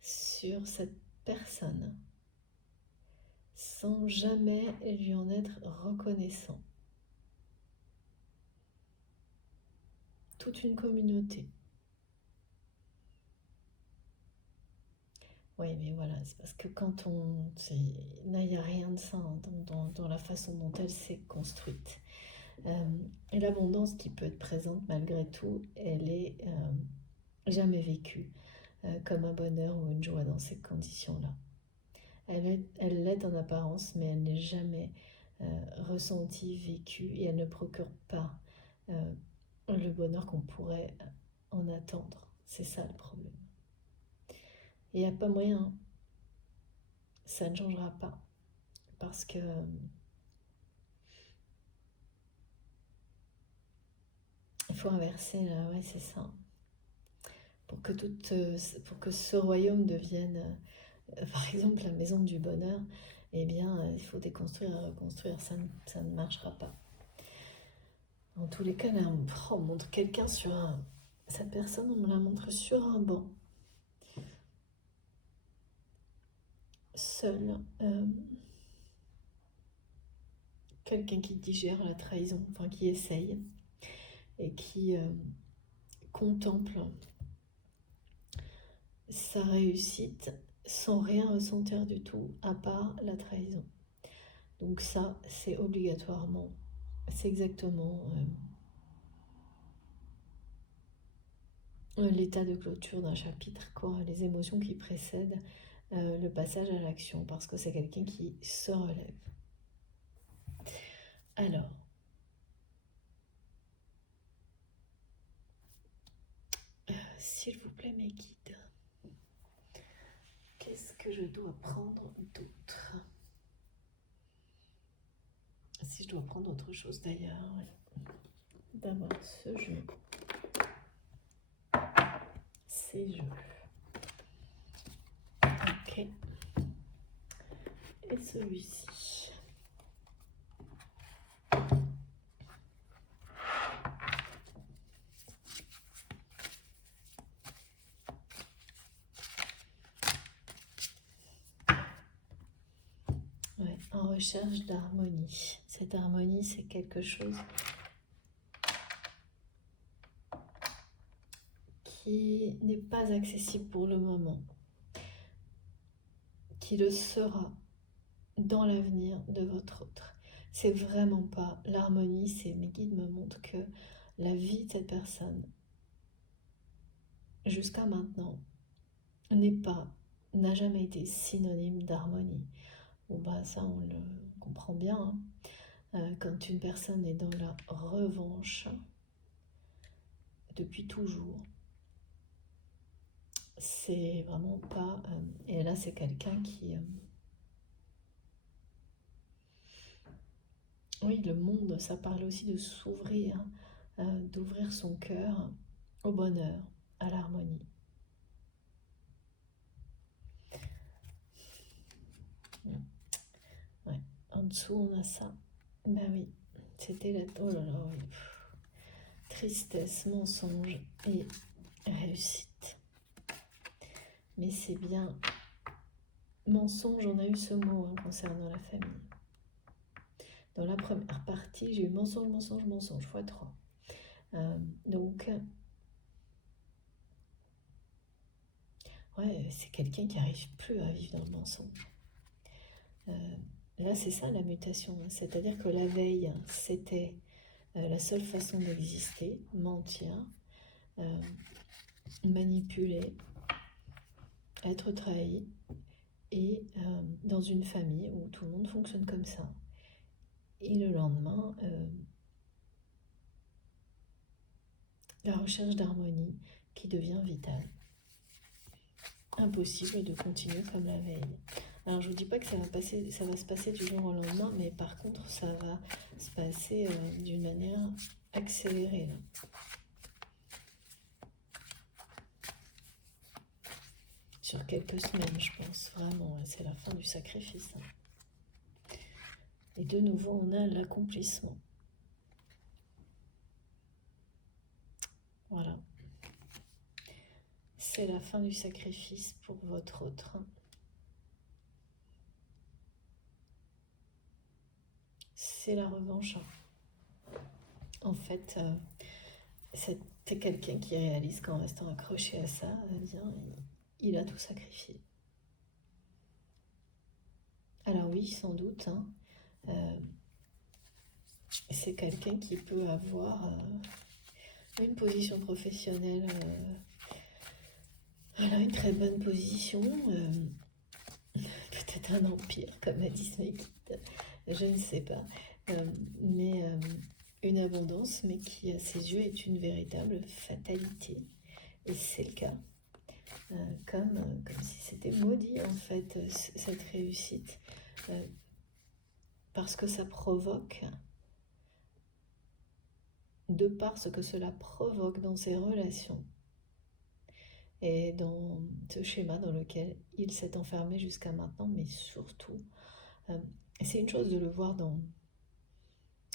sur cette personne sans jamais lui en être reconnaissant. Toute une communauté. Oui, mais voilà, c'est parce que quand on... Là, il n'y a rien de ça, hein, dans la façon dont elle s'est construite. Et l'abondance qui peut être présente malgré tout, elle est jamais vécue comme un bonheur ou une joie dans ces conditions-là. Elle l'est en apparence, mais elle n'est jamais ressentie, vécue, et elle ne procure pas le bonheur qu'on pourrait en attendre. C'est ça le problème. Et il n'y a pas moyen, ça ne changera pas, parce que il faut inverser là, ouais, c'est ça. Pour que ce royaume devienne, par exemple, la maison du bonheur, eh bien, il faut déconstruire et reconstruire, ça ne marchera pas. En tous les cas, là, on montre quelqu'un sur un... Cette personne, on me la montre sur un banc. Seul. Quelqu'un qui digère la trahison, enfin qui essaye, et qui contemple sa réussite sans rien ressentir du tout, à part la trahison. Donc ça, c'est obligatoirement, c'est exactement l'état de clôture d'un chapitre, quoi, les émotions qui précèdent le passage à l'action, parce que c'est quelqu'un qui se relève. Alors, s'il vous plaît, mes guides, qu'est-ce que je dois prendre d'autre? Si je dois prendre autre chose d'ailleurs, d'abord ce jeu, ces jeux, ok, et celui-ci. recherche d'harmonie. Cette harmonie, c'est quelque chose qui n'est pas accessible pour le moment, qui le sera dans l'avenir de votre autre. C'est vraiment pas l'harmonie, c'est mes guides me montrent que la vie de cette personne, jusqu'à maintenant, n'a jamais été synonyme d'harmonie. Bon bah ça on le comprend bien, hein. Quand une personne est dans la revanche depuis toujours, c'est vraiment pas... et là c'est quelqu'un qui... oui, le monde, ça parle aussi de s'ouvrir, d'ouvrir son cœur au bonheur, à l'harmonie. Ouais. En dessous, on a ça. Ben oui, c'était la... Oh là là, oui. Tristesse, mensonge et réussite. Mais c'est bien... Mensonge, on a eu ce mot concernant la famille. Dans la première partie, j'ai eu mensonge, mensonge, mensonge, x3. Donc, ouais, c'est quelqu'un qui n'arrive plus à vivre dans le mensonge. Là, c'est ça la mutation. C'est-à-dire que la veille, c'était la seule façon d'exister, mentir, manipuler, être trahi, et dans une famille où tout le monde fonctionne comme ça. Et le lendemain, la recherche d'harmonie qui devient vitale. Impossible de continuer comme la veille. Alors je vous dis pas que ça va se passer du jour au lendemain, mais par contre ça va se passer d'une manière accélérée. Là. Sur quelques semaines, je pense, vraiment, c'est la fin du sacrifice. Et de nouveau, on a l'accomplissement. Voilà. C'est la fin du sacrifice pour votre autre. C'est la revanche. En fait, c'était quelqu'un qui réalise qu'en restant accroché à ça, il a tout sacrifié. Alors oui, sans doute, c'est quelqu'un qui peut avoir une position professionnelle, une très bonne position, peut-être un empire, comme a dit Smekit, je ne sais pas, mais une abondance, mais qui à ses yeux est une véritable fatalité, et c'est le cas. Comme si c'était maudit en fait, cette réussite, parce que ça provoque, de par ce que cela provoque dans ses relations, et dans ce schéma dans lequel il s'est enfermé jusqu'à maintenant, mais surtout, c'est une chose de le voir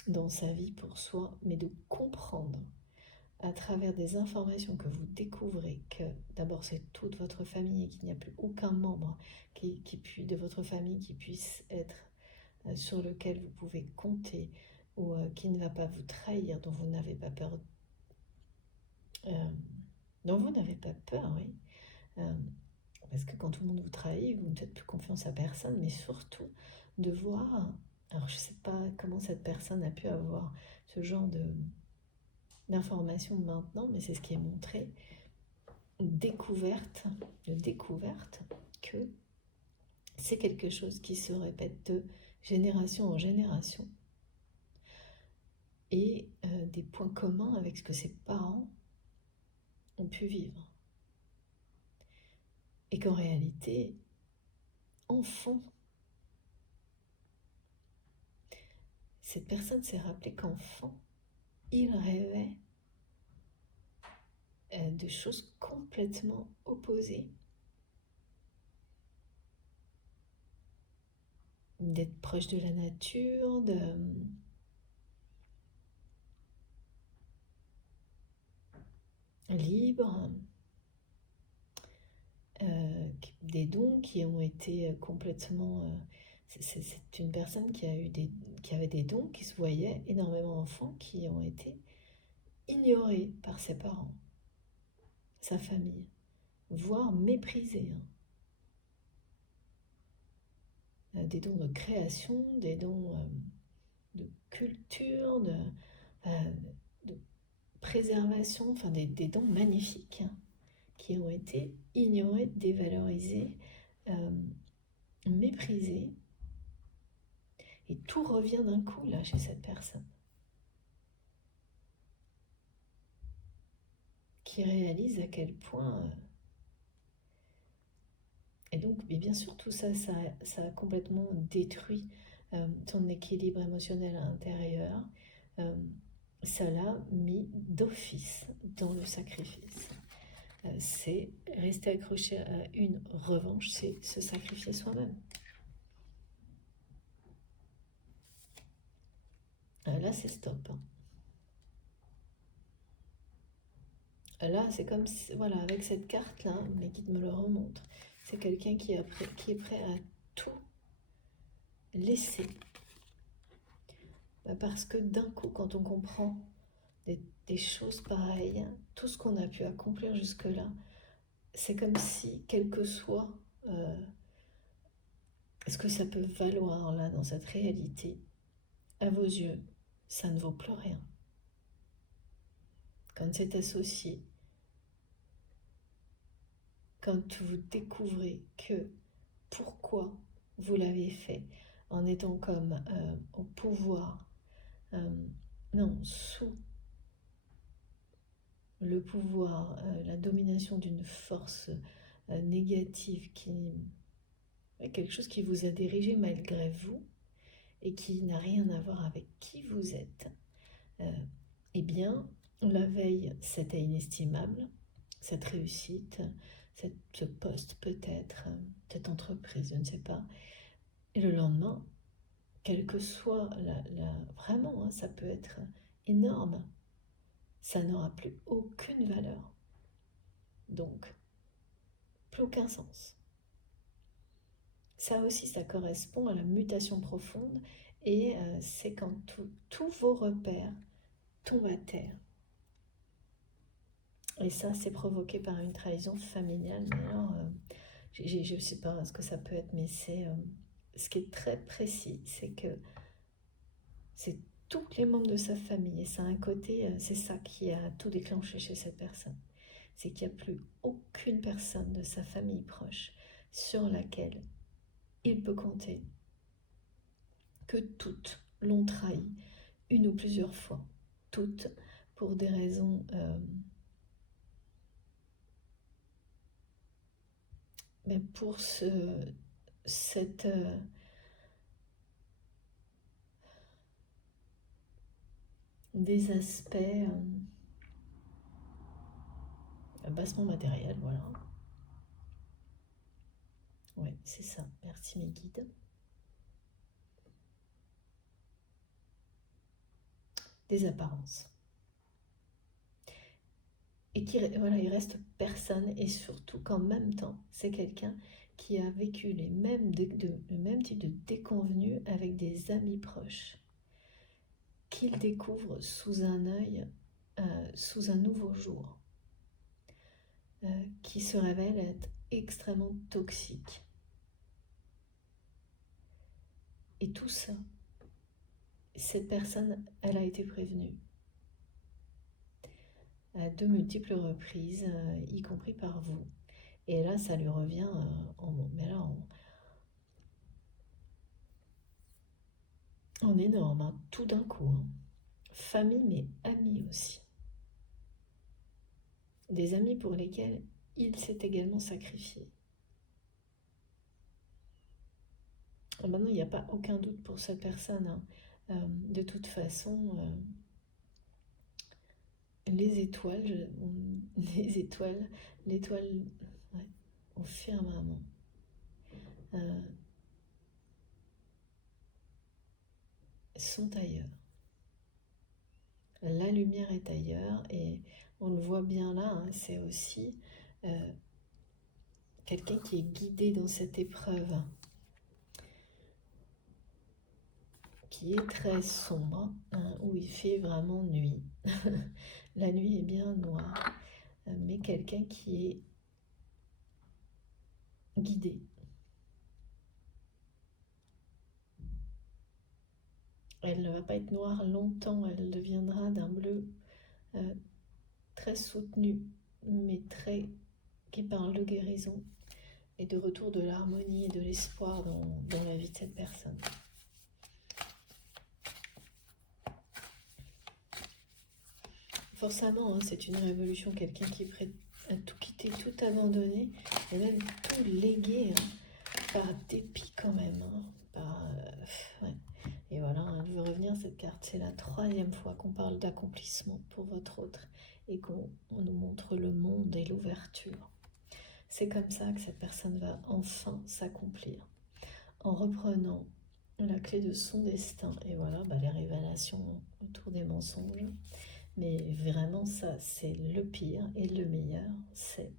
dans sa vie pour soi, mais de comprendre à travers des informations que vous découvrez que d'abord c'est toute votre famille et qu'il n'y a plus aucun membre de votre famille qui puisse être sur lequel vous pouvez compter, ou qui ne va pas vous trahir, dont vous n'avez pas peur, oui. Parce que quand tout le monde vous trahit, vous ne faites plus confiance à personne, mais surtout de voir, alors je ne sais pas comment cette personne a pu avoir ce genre d'informations maintenant, mais c'est ce qui est montré, découverte que c'est quelque chose qui se répète de génération en génération, et des points communs avec ce que ses parents ont pu vivre. Et qu'en réalité, enfant, cette personne s'est rappelé qu'enfant, il rêvait de choses complètement opposées. D'être proche de la nature, libre, des dons qui ont été complètement C'est une personne qui avait des dons, qui se voyait énormément d'enfants qui ont été ignorés par ses parents, sa famille, voire méprisés. Des dons de création, des dons de culture, de préservation, enfin des dons magnifiques qui ont été ignorés, dévalorisés, méprisés. Et tout revient d'un coup là chez cette personne qui réalise à quel point... Et donc, mais bien sûr, tout ça, ça a complètement détruit son équilibre émotionnel intérieur. Ça l'a mis d'office dans le sacrifice. C'est rester accroché à une revanche, c'est se sacrifier soi-même. Là, c'est stop. Là, c'est comme si, voilà, avec cette carte-là, mes guides me le remontrent. C'est quelqu'un qui est prêt à tout laisser. Parce que d'un coup, quand on comprend des choses pareilles, tout ce qu'on a pu accomplir jusque-là, c'est comme si, quel que soit ce que ça peut valoir là dans cette réalité, à vos yeux, ça ne vaut plus rien. Quand c'est associé, quand vous découvrez que pourquoi vous l'avez fait en étant comme au pouvoir, non, sous le pouvoir, la domination d'une force négative qui est quelque chose qui vous a dirigé malgré vous et qui n'a rien à voir avec qui vous êtes, eh bien, la veille, c'était inestimable, cette réussite, ce poste peut-être, cette entreprise, je ne sais pas. Et le lendemain, quelle que soit vraiment, ça peut être énorme, ça n'aura plus aucune valeur. Donc, plus aucun sens. Ça aussi, ça correspond à la mutation profonde et c'est quand tous vos repères tombent à terre. Et ça, c'est provoqué par une trahison familiale. Mais alors, je ne sais pas ce que ça peut être, mais c'est ce qui est très précis, c'est que c'est tous les membres de sa famille. Et ça a un côté, c'est ça qui a tout déclenché chez cette personne. C'est qu'il n'y a plus aucune personne de sa famille proche sur laquelle il peut compter, que toutes l'ont trahi une ou plusieurs fois, toutes pour des raisons mais pour cette des aspects bassement matériels, voilà. Oui, c'est ça. Merci mes guides. Des apparences. Et voilà, il reste personne, et surtout qu'en même temps, c'est quelqu'un qui a vécu le même type de déconvenus avec des amis proches, qu'il découvre sous un œil, sous un nouveau jour, qui se révèle être extrêmement toxique. Et tout ça, cette personne, elle a été prévenue à de multiples reprises, y compris par vous. Et là, ça lui revient en énorme, hein, tout d'un coup. Hein. Famille, mais amis aussi. Des amis pour lesquels il s'est également sacrifié. Maintenant, il n'y a pas aucun doute pour cette personne. Hein. De toute façon, l'étoile, ouais, au firmament, sont ailleurs. La lumière est ailleurs et on le voit bien là, hein, c'est aussi quelqu'un qui est guidé dans cette épreuve qui est très sombre, hein, où il fait vraiment nuit. La nuit est bien noire, mais quelqu'un qui est guidé. Elle ne va pas être noire longtemps, elle deviendra d'un bleu très soutenu, mais très qui parle de guérison et de retour de l'harmonie et de l'espoir dans la vie de cette personne. Forcément, hein, c'est une révolution, quelqu'un qui est prêt à tout quitter, tout abandonner, et même tout léguer, hein, par dépit quand même. Hein, ouais. Et voilà, elle veut revenir cette carte. C'est la 3e fois qu'on parle d'accomplissement pour votre autre et qu'on nous montre le monde et l'ouverture. C'est comme ça que cette personne va enfin s'accomplir, en reprenant la clé de son destin. Et voilà, les révélations autour des mensonges. Mais vraiment, ça, c'est le pire. Et le meilleur, c'est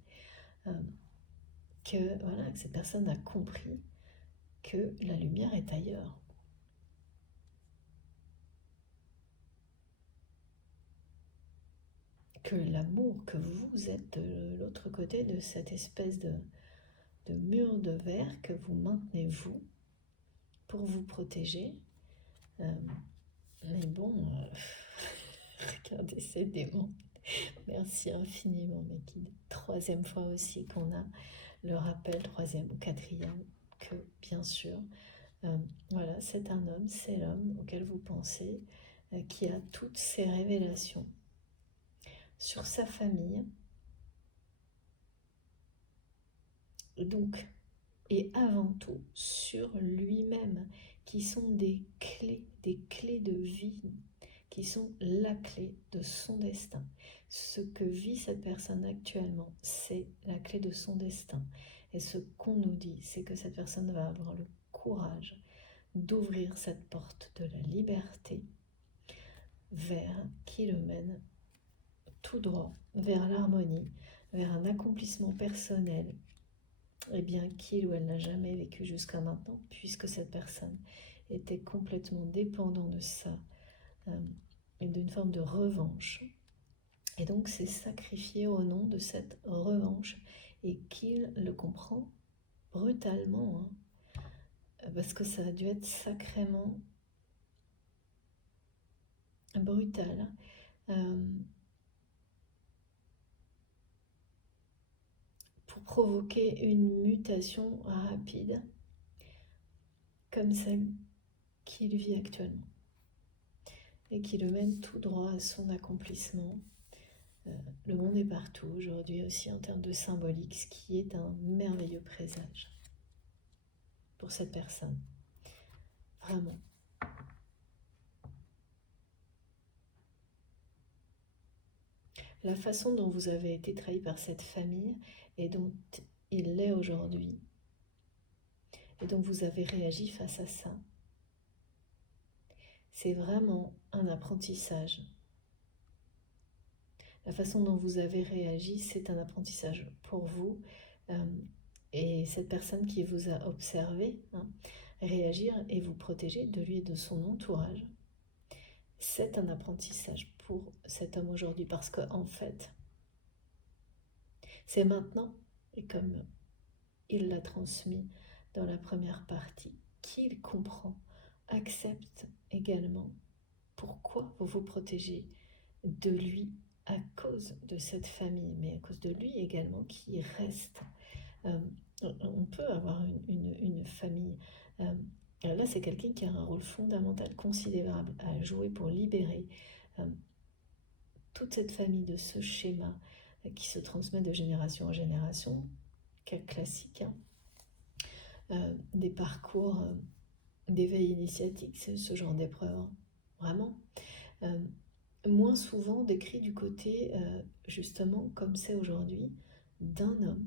que cette personne a compris que la lumière est ailleurs. Que l'amour, que vous êtes de l'autre côté de cette espèce de mur de verre que vous maintenez vous pour vous protéger. Mais bon, regardez ces démons. Merci infiniment mes guides. 3e fois aussi qu'on a le rappel, 3e ou 4e, que bien sûr, voilà, c'est un homme, c'est l'homme auquel vous pensez, qui a toutes ces révélations sur sa famille. Donc, et avant tout sur lui-même, qui sont des clés de vie, qui sont la clé de son destin. Ce que vit cette personne actuellement, c'est la clé de son destin. Et ce qu'on nous dit, c'est que cette personne va avoir le courage d'ouvrir cette porte de la liberté vers qui le mène tout droit, vers l'harmonie, vers un accomplissement personnel, et bien qu'il ou elle n'a jamais vécu jusqu'à maintenant, puisque cette personne était complètement dépendant de ça, et d'une forme de revanche. Et donc c'est sacrifié au nom de cette revanche, et qu'il le comprend brutalement, hein, parce que ça a dû être sacrément brutal. Pour provoquer une mutation rapide comme celle qu'il vit actuellement et qui le mène tout droit à son accomplissement. Le monde est partout aujourd'hui aussi en termes de symbolique, ce qui est un merveilleux présage pour cette personne. Vraiment. La façon dont vous avez été trahi par cette famille et dont il l'est aujourd'hui, et dont vous avez réagi face à ça, c'est vraiment un apprentissage. La façon dont vous avez réagi, c'est un apprentissage pour vous. Et cette personne qui vous a observé, hein, réagir et vous protéger de lui et de son entourage, c'est un apprentissage pour cet homme aujourd'hui. Parce qu'en fait, c'est maintenant, et comme il l'a transmis dans la première partie, qu'il comprend, accepte également pourquoi vous vous protégez de lui à cause de cette famille, mais à cause de lui également qui reste. On peut avoir une famille. Là, c'est quelqu'un qui a un rôle fondamental, considérable à jouer pour libérer toute cette famille de ce schéma qui se transmet de génération en génération, classique, hein. Des parcours d'éveil initiatique, c'est ce genre d'épreuve, hein, vraiment. Moins souvent décrit du côté, justement, comme c'est aujourd'hui, d'un homme.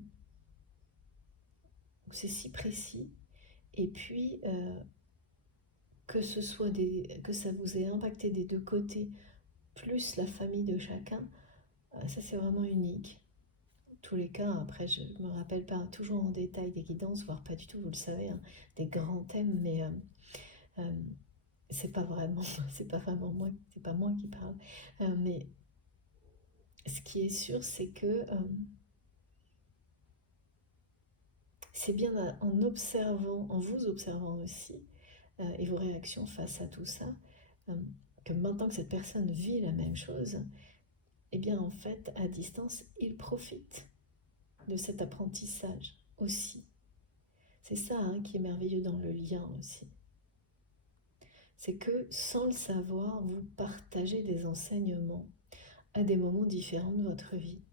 C'est si précis. Et puis, que ça vous ait impacté des deux côtés, plus la famille de chacun, ça c'est vraiment unique. En tous les cas, après, je ne me rappelle pas toujours en détail des guidances, voire pas du tout, vous le savez, hein, des grands thèmes, mais c'est pas vraiment, c'est pas vraiment moi, c'est pas moi qui parle, mais ce qui est sûr, c'est que c'est bien en observant, en vous observant aussi, et vos réactions face à tout ça, que maintenant que cette personne vit la même chose, eh bien en fait, à distance, il profite de cet apprentissage aussi. C'est ça qui est merveilleux dans le lien aussi. C'est que sans le savoir, vous partagez des enseignements à des moments différents de votre vie.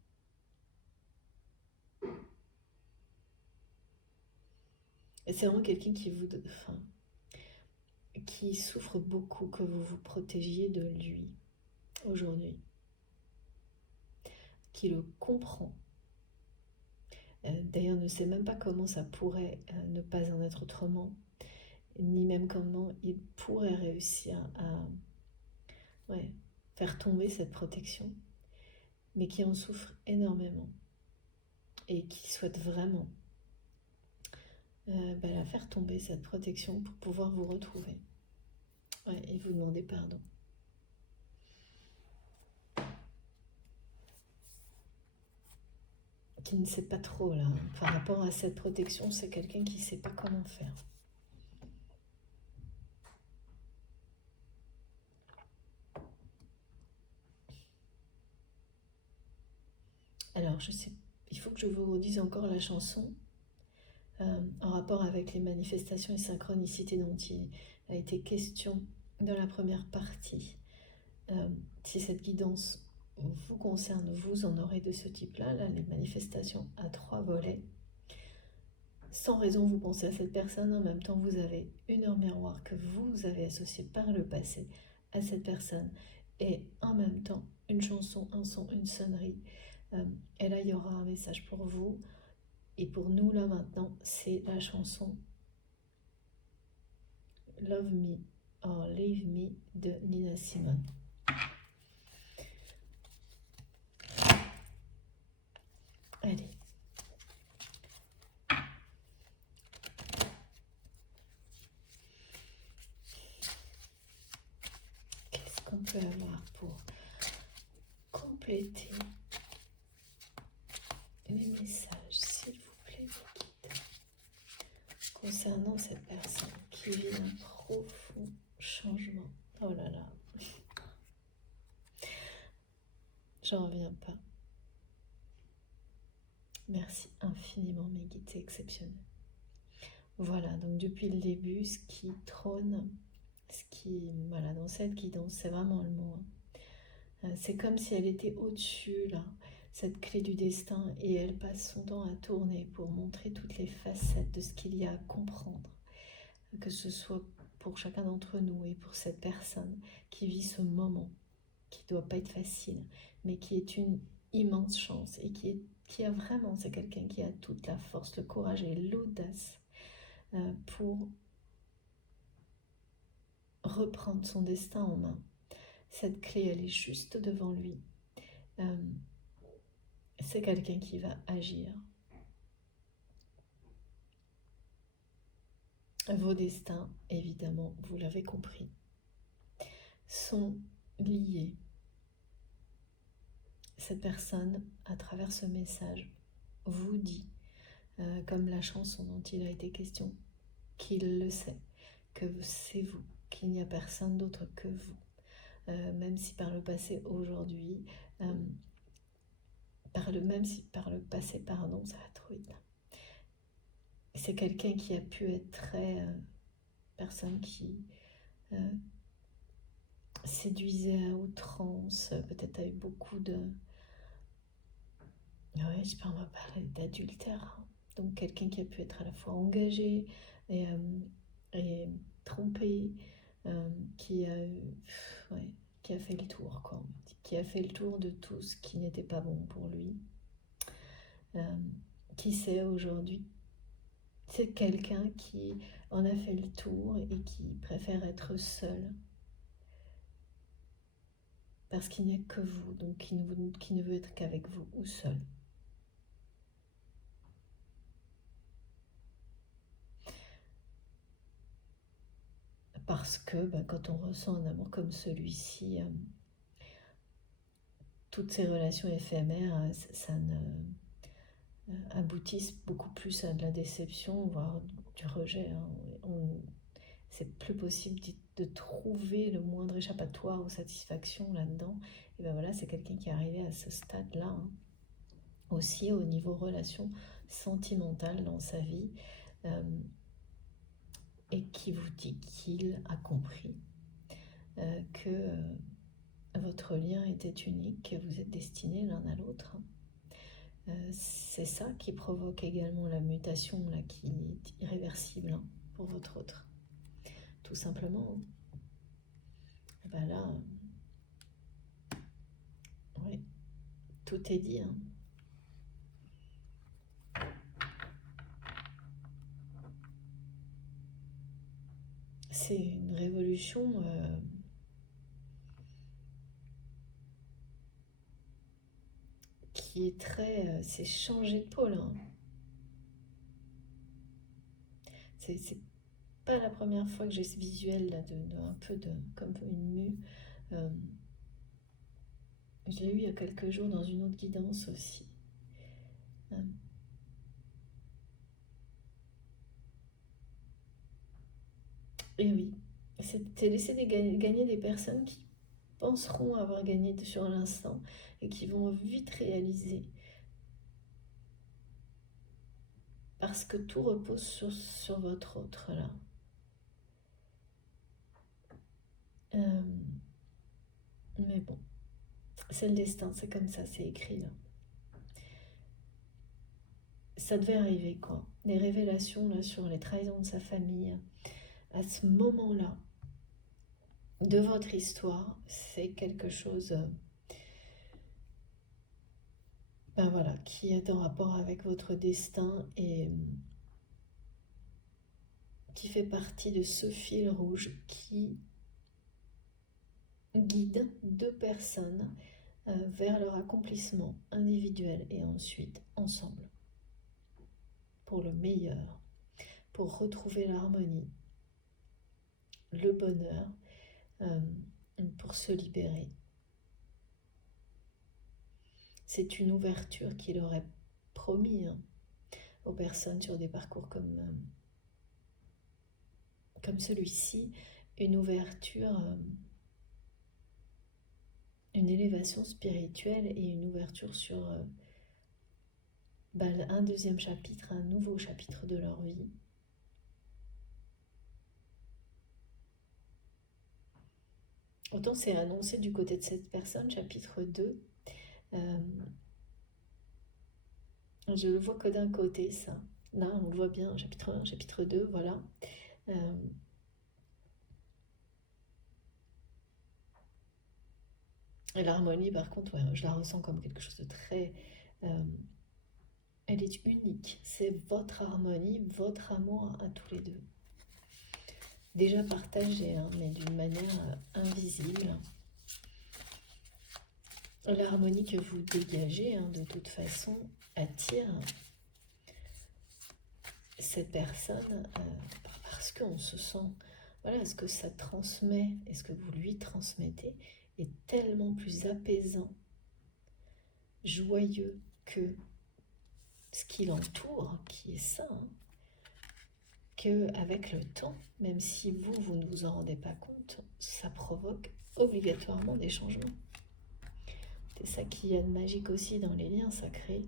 Et c'est vraiment quelqu'un qui souffre beaucoup que vous vous protégiez de lui aujourd'hui, qui le comprend. D'ailleurs, ne sait même pas comment ça pourrait ne pas en être autrement, ni même comment il pourrait réussir à faire tomber cette protection, mais qui en souffre énormément et qui souhaite vraiment la faire tomber, cette protection, pour pouvoir vous retrouver et vous demander pardon. Qui ne sait pas trop là, par rapport à cette protection, c'est quelqu'un qui ne sait pas comment faire. Alors, je sais, il faut que je vous redise encore la chanson en rapport avec les manifestations et synchronicités dont il a été question dans la première partie. Si cette guidance vous concerne, vous en aurez de ce type-là, les manifestations à 3 volets. Sans raison, vous pensez à cette personne, en même temps vous avez une heure miroir que vous avez associée par le passé à cette personne, et en même temps une chanson, un son, une sonnerie. Et là, il y aura un message pour vous. Et pour nous, là, maintenant, c'est la chanson Love Me or Leave Me de Nina Simone. Allez. Qu'est-ce qu'on peut avoir pour compléter les messages, s'il vous plaît, concernant cette personne qui vit un profond changement? Oh là là, j'en reviens pas. Merci infiniment, mes guides, c'est exceptionnel. Voilà, donc depuis le début, ce qui trône, voilà, dans cette guidance, c'est vraiment le mot. C'est comme si elle était au-dessus, là, cette clé du destin, et elle passe son temps à tourner pour montrer toutes les facettes de ce qu'il y a à comprendre, que ce soit pour chacun d'entre nous et pour cette personne qui vit ce moment, qui ne doit pas être facile, mais qui est une immense chance et qui a vraiment, c'est quelqu'un qui a toute la force, le courage et l'audace pour reprendre son destin en main. Cette clé, elle est juste devant lui. C'est quelqu'un qui va agir. Vos destins, évidemment, vous l'avez compris, sont liés. Cette personne, à travers ce message, vous dit, comme la chanson dont il a été question, qu'il le sait, que c'est vous, qu'il n'y a personne d'autre que vous. Même si par le passé, aujourd'hui, même si par le passé, pardon, ça va trop vite. C'est quelqu'un qui a pu être très personne qui séduisait à outrance, peut-être avec beaucoup de... Ouais, je peux en parler d'adultère. Donc quelqu'un qui a pu être à la fois engagé et trompé, qui a fait le tour, quoi. Qui a fait le tour de tout ce qui n'était pas bon pour lui. Qui sait aujourd'hui, c'est quelqu'un qui en a fait le tour et qui préfère être seul. Parce qu'il n'y a que vous, donc qui ne veut être qu'avec vous ou seul. Parce que quand on ressent un amour comme celui-ci, toutes ces relations éphémères, ça ne aboutissent beaucoup plus à de la déception, voire du rejet. C'est plus possible de trouver le moindre échappatoire ou satisfaction là-dedans. Et ben voilà, c'est quelqu'un qui est arrivé à ce stade-là, hein. Aussi au niveau relation sentimentale dans sa vie, et qui vous dit qu'il a compris que votre lien était unique, que vous êtes destinés l'un à l'autre. C'est ça qui provoque également la mutation là, qui est irréversible, hein, pour votre autre. Tout simplement. Et ben là, oui, tout est dit, hein. C'est une révolution qui est très... c'est changer de pôle, hein. C'est pas la première fois que j'ai ce visuel là, un peu comme une mue. Je l'ai eu il y a quelques jours dans une autre guidance aussi. Et oui, c'est laisser gagner des personnes qui penseront avoir gagné sur l'instant et qui vont vite réaliser. Parce que tout repose sur votre autre là. Mais bon, c'est le destin, c'est comme ça, c'est écrit là. Ça devait arriver quoi. Les révélations là sur les trahisons de sa famille, à ce moment-là de votre histoire, c'est quelque chose voilà, qui est en rapport avec votre destin et qui fait partie de ce fil rouge qui guide deux personnes vers leur accomplissement individuel et ensuite ensemble pour le meilleur, pour retrouver l'harmonie, le bonheur, pour se libérer. C'est une ouverture qu'il aurait promis, hein, aux personnes sur des parcours comme celui-ci, une ouverture, une élévation spirituelle et une ouverture sur un deuxième chapitre, un nouveau chapitre de leur vie. Autant c'est annoncé du côté de cette personne, chapitre 2, je le vois que d'un côté, ça. Là, on le voit bien, chapitre 1, chapitre 2, voilà. Et l'harmonie, par contre, ouais, je la ressens comme quelque chose de très... elle est unique. C'est votre harmonie, votre amour à tous les deux. Déjà partagé, hein, mais d'une manière invisible. L'harmonie que vous dégagez, hein, de toute façon, attire cette personne parce qu'on se sent... Voilà, ce que ça transmet et ce que vous lui transmettez est tellement plus apaisant, joyeux que ce qui l'entoure, qui est ça, hein, qu'avec le temps, même si vous ne vous en rendez pas compte, ça provoque obligatoirement des changements. C'est ça qu'il y a de magique aussi dans les liens sacrés,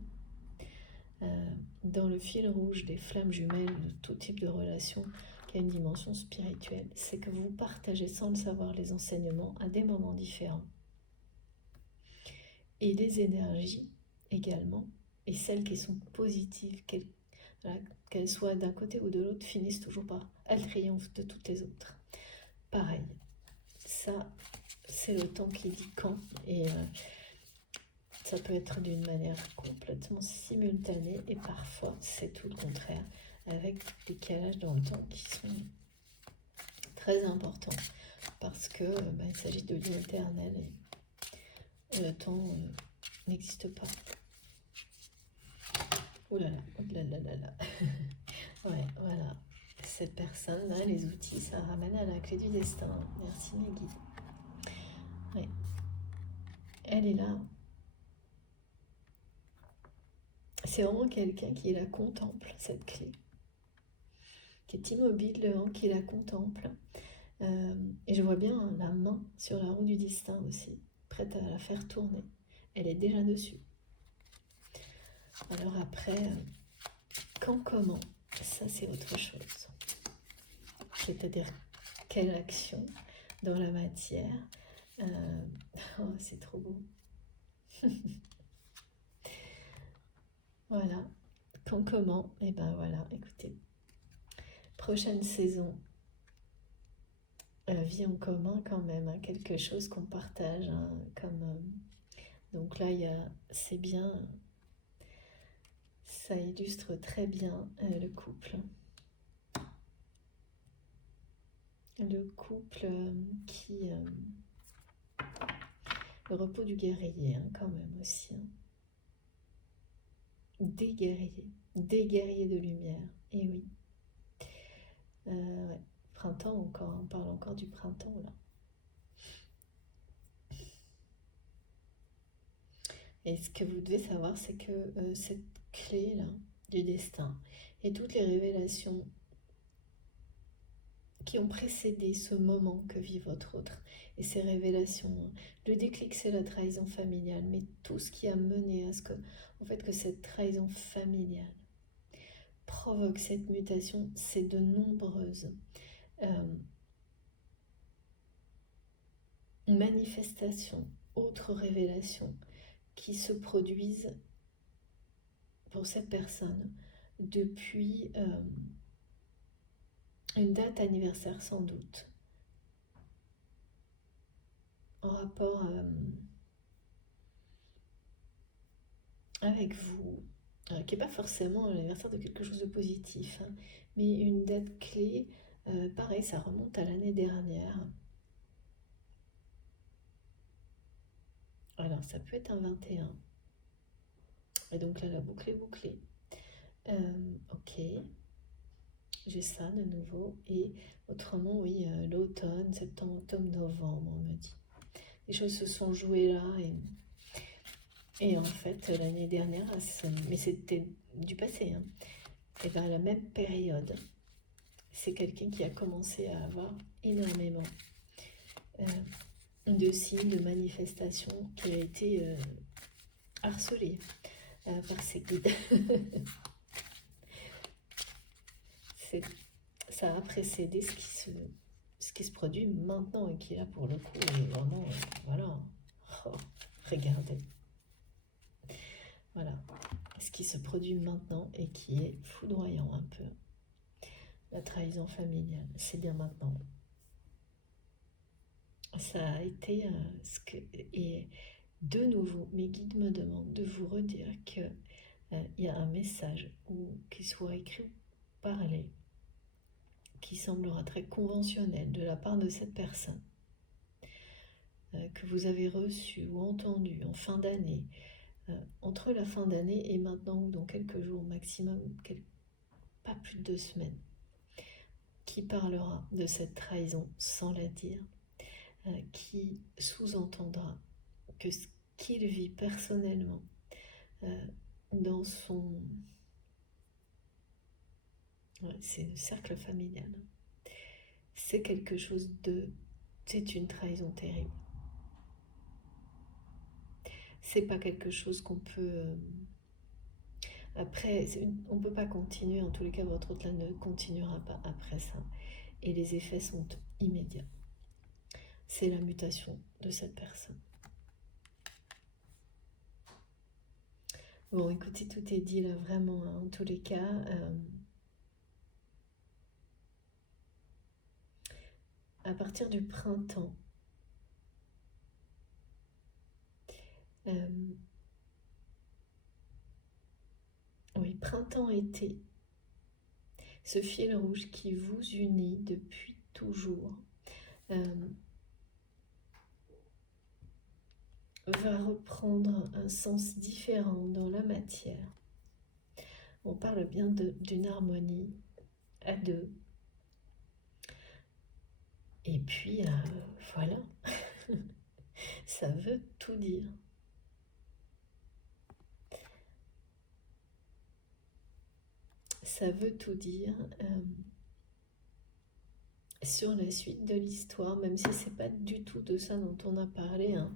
dans le fil rouge des flammes jumelles, de tout type de relation qui a une dimension spirituelle, c'est que vous partagez sans le savoir les enseignements à des moments différents. Et les énergies également, et celles qui sont positives, qu'elles soient d'un côté ou de l'autre, finissent toujours par elles triomphent de toutes les autres. Pareil, ça c'est le temps qui dit quand, et ça peut être d'une manière complètement simultanée et parfois c'est tout le contraire, avec des décalages dans le temps qui sont très importants parce que il s'agit de liens éternels et le temps n'existe pas. Oh là là, oh là là là là. Ouais, voilà. cette personne-là, les outils, ça ramène à la clé du destin. Merci mes guides. Ouais. Elle est là. C'est vraiment quelqu'un qui la contemple, cette clé. Qui est immobile, qui la contemple. Et je vois bien la main sur la roue du destin aussi, prête à la faire tourner. Elle est déjà dessus. Alors après, quand, comment, ça c'est autre chose. C'est-à-dire quelle action dans la matière. Oh, c'est trop beau. Voilà. Quand, comment, et ben voilà, écoutez. Prochaine saison. Vie en commun quand même, hein, quelque chose qu'on partage. Hein, donc là, c'est bien, ça illustre très bien le couple. Le couple le repos du guerrier, hein, quand même aussi. Hein. Des guerriers de lumière, et oui. Ouais. Printemps encore, on parle encore du printemps là. Et ce que vous devez savoir, c'est que cette clé-là du destin et toutes les révélations qui ont précédé ce moment que vit votre autre, et ces révélations, le déclic c'est la trahison familiale, mais tout ce qui a mené à ce que, en fait, que cette trahison familiale provoque cette mutation, c'est de nombreuses manifestations, autres révélations qui se produisent pour cette personne depuis une date anniversaire sans doute, en rapport avec vous, qui n'est pas forcément l'anniversaire de quelque chose de positif, hein, mais une date clé, pareil, ça remonte à l'année dernière. Alors ça peut être un 21. Et donc là, la boucle est bouclée. Ok. J'ai ça de nouveau. Et autrement, oui, l'automne, septembre, octobre, novembre, on me dit. Les choses se sont jouées là. Et en fait, l'année dernière, mais c'était du passé, hein, et bien à la même période, c'est quelqu'un qui a commencé à avoir énormément de signes, de manifestations, qui a été harcelé par ses guides. Ça a précédé ce qui se produit maintenant et qui là pour le coup est vraiment, voilà, oh, regardez, voilà, ce qui se produit maintenant et qui est foudroyant un peu. La trahison familiale, c'est bien maintenant. Ça a été et de nouveau, mes guides me demandent de vous redire qu'il y a un message, ou qu'il soit écrit ou parlé, qui semblera très conventionnel de la part de cette personne, que vous avez reçu ou entendu en fin d'année, entre la fin d'année et maintenant, ou dans quelques jours maximum, pas plus de 2 semaines, qui parlera de cette trahison sans la dire, qui sous-entendra que ce qu'il vit personnellement dans son... Ouais, c'est le cercle familial. C'est quelque chose de... C'est une trahison terrible. C'est pas quelque chose qu'on peut... Après, on ne peut pas continuer, en tous les cas, votre autre là ne continuera pas après ça. Et les effets sont immédiats. C'est la mutation de cette personne. Bon, écoutez, tout est dit là, vraiment, hein, en tous les cas. À partir du printemps, oui, printemps-été, ce fil rouge qui vous unit depuis toujours va reprendre un sens différent dans la matière. On parle bien d'une harmonie à deux, Et puis, voilà, ça veut tout dire. Ça veut tout dire sur la suite de l'histoire, même si c'est pas du tout de ça dont on a parlé, hein,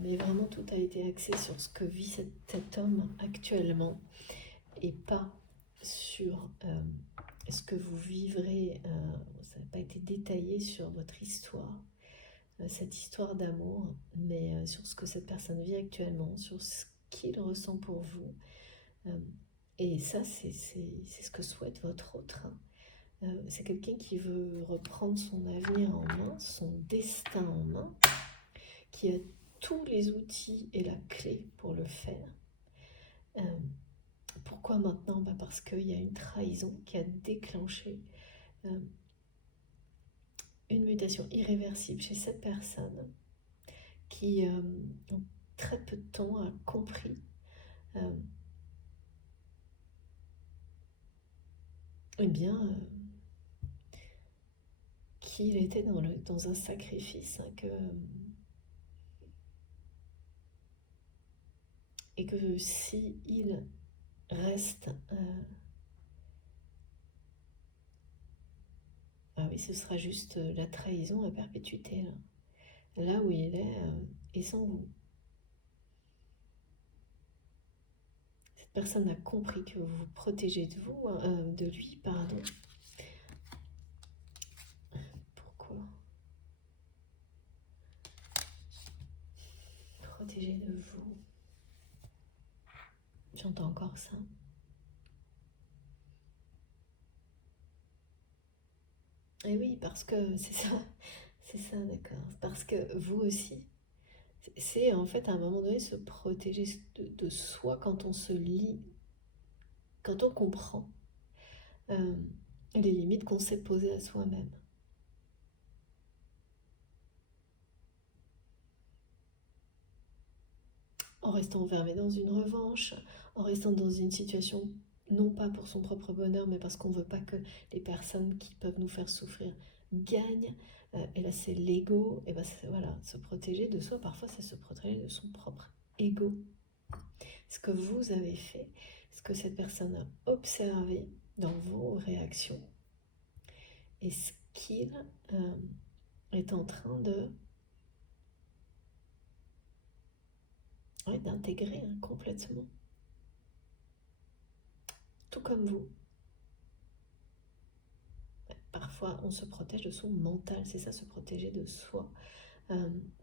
mais vraiment tout a été axé sur ce que vit cet homme actuellement et pas sur ce que vous vivrez. Ça n'a pas été détaillé sur votre histoire, cette histoire d'amour, mais sur ce que cette personne vit actuellement, sur ce qu'il ressent pour vous. Et ça, c'est ce que souhaite votre autre. C'est quelqu'un qui veut reprendre son avenir en main, son destin en main, qui a tous les outils et la clé pour le faire. Pourquoi maintenant? Parce qu'il y a une trahison qui a déclenché une mutation irréversible chez cette personne qui, en très peu de temps, a compris qu'il était dans un sacrifice, et que si il reste, ah oui, ce sera juste la trahison à perpétuité, là où il est, et sans vous. Cette personne a compris que vous vous protégez de vous, de lui, pardon. Pourquoi? Protéger de vous. J'entends encore ça. Et oui, parce que c'est ça, d'accord. Parce que vous aussi, c'est en fait à un moment donné se protéger de soi quand on se lie, quand on comprend les limites qu'on s'est posées à soi-même. En restant enfermé dans une revanche, en restant dans une situation non pas pour son propre bonheur, mais parce qu'on ne veut pas que les personnes qui peuvent nous faire souffrir gagnent. Et là, c'est l'ego. Et ben voilà, se protéger de soi, parfois, c'est se protéger de son propre ego. Ce que vous avez fait, ce que cette personne a observé dans vos réactions, et ce qu'il est en train d'intégrer complètement. Tout comme vous. Parfois, on se protège de son mental, c'est ça, se protéger de soi.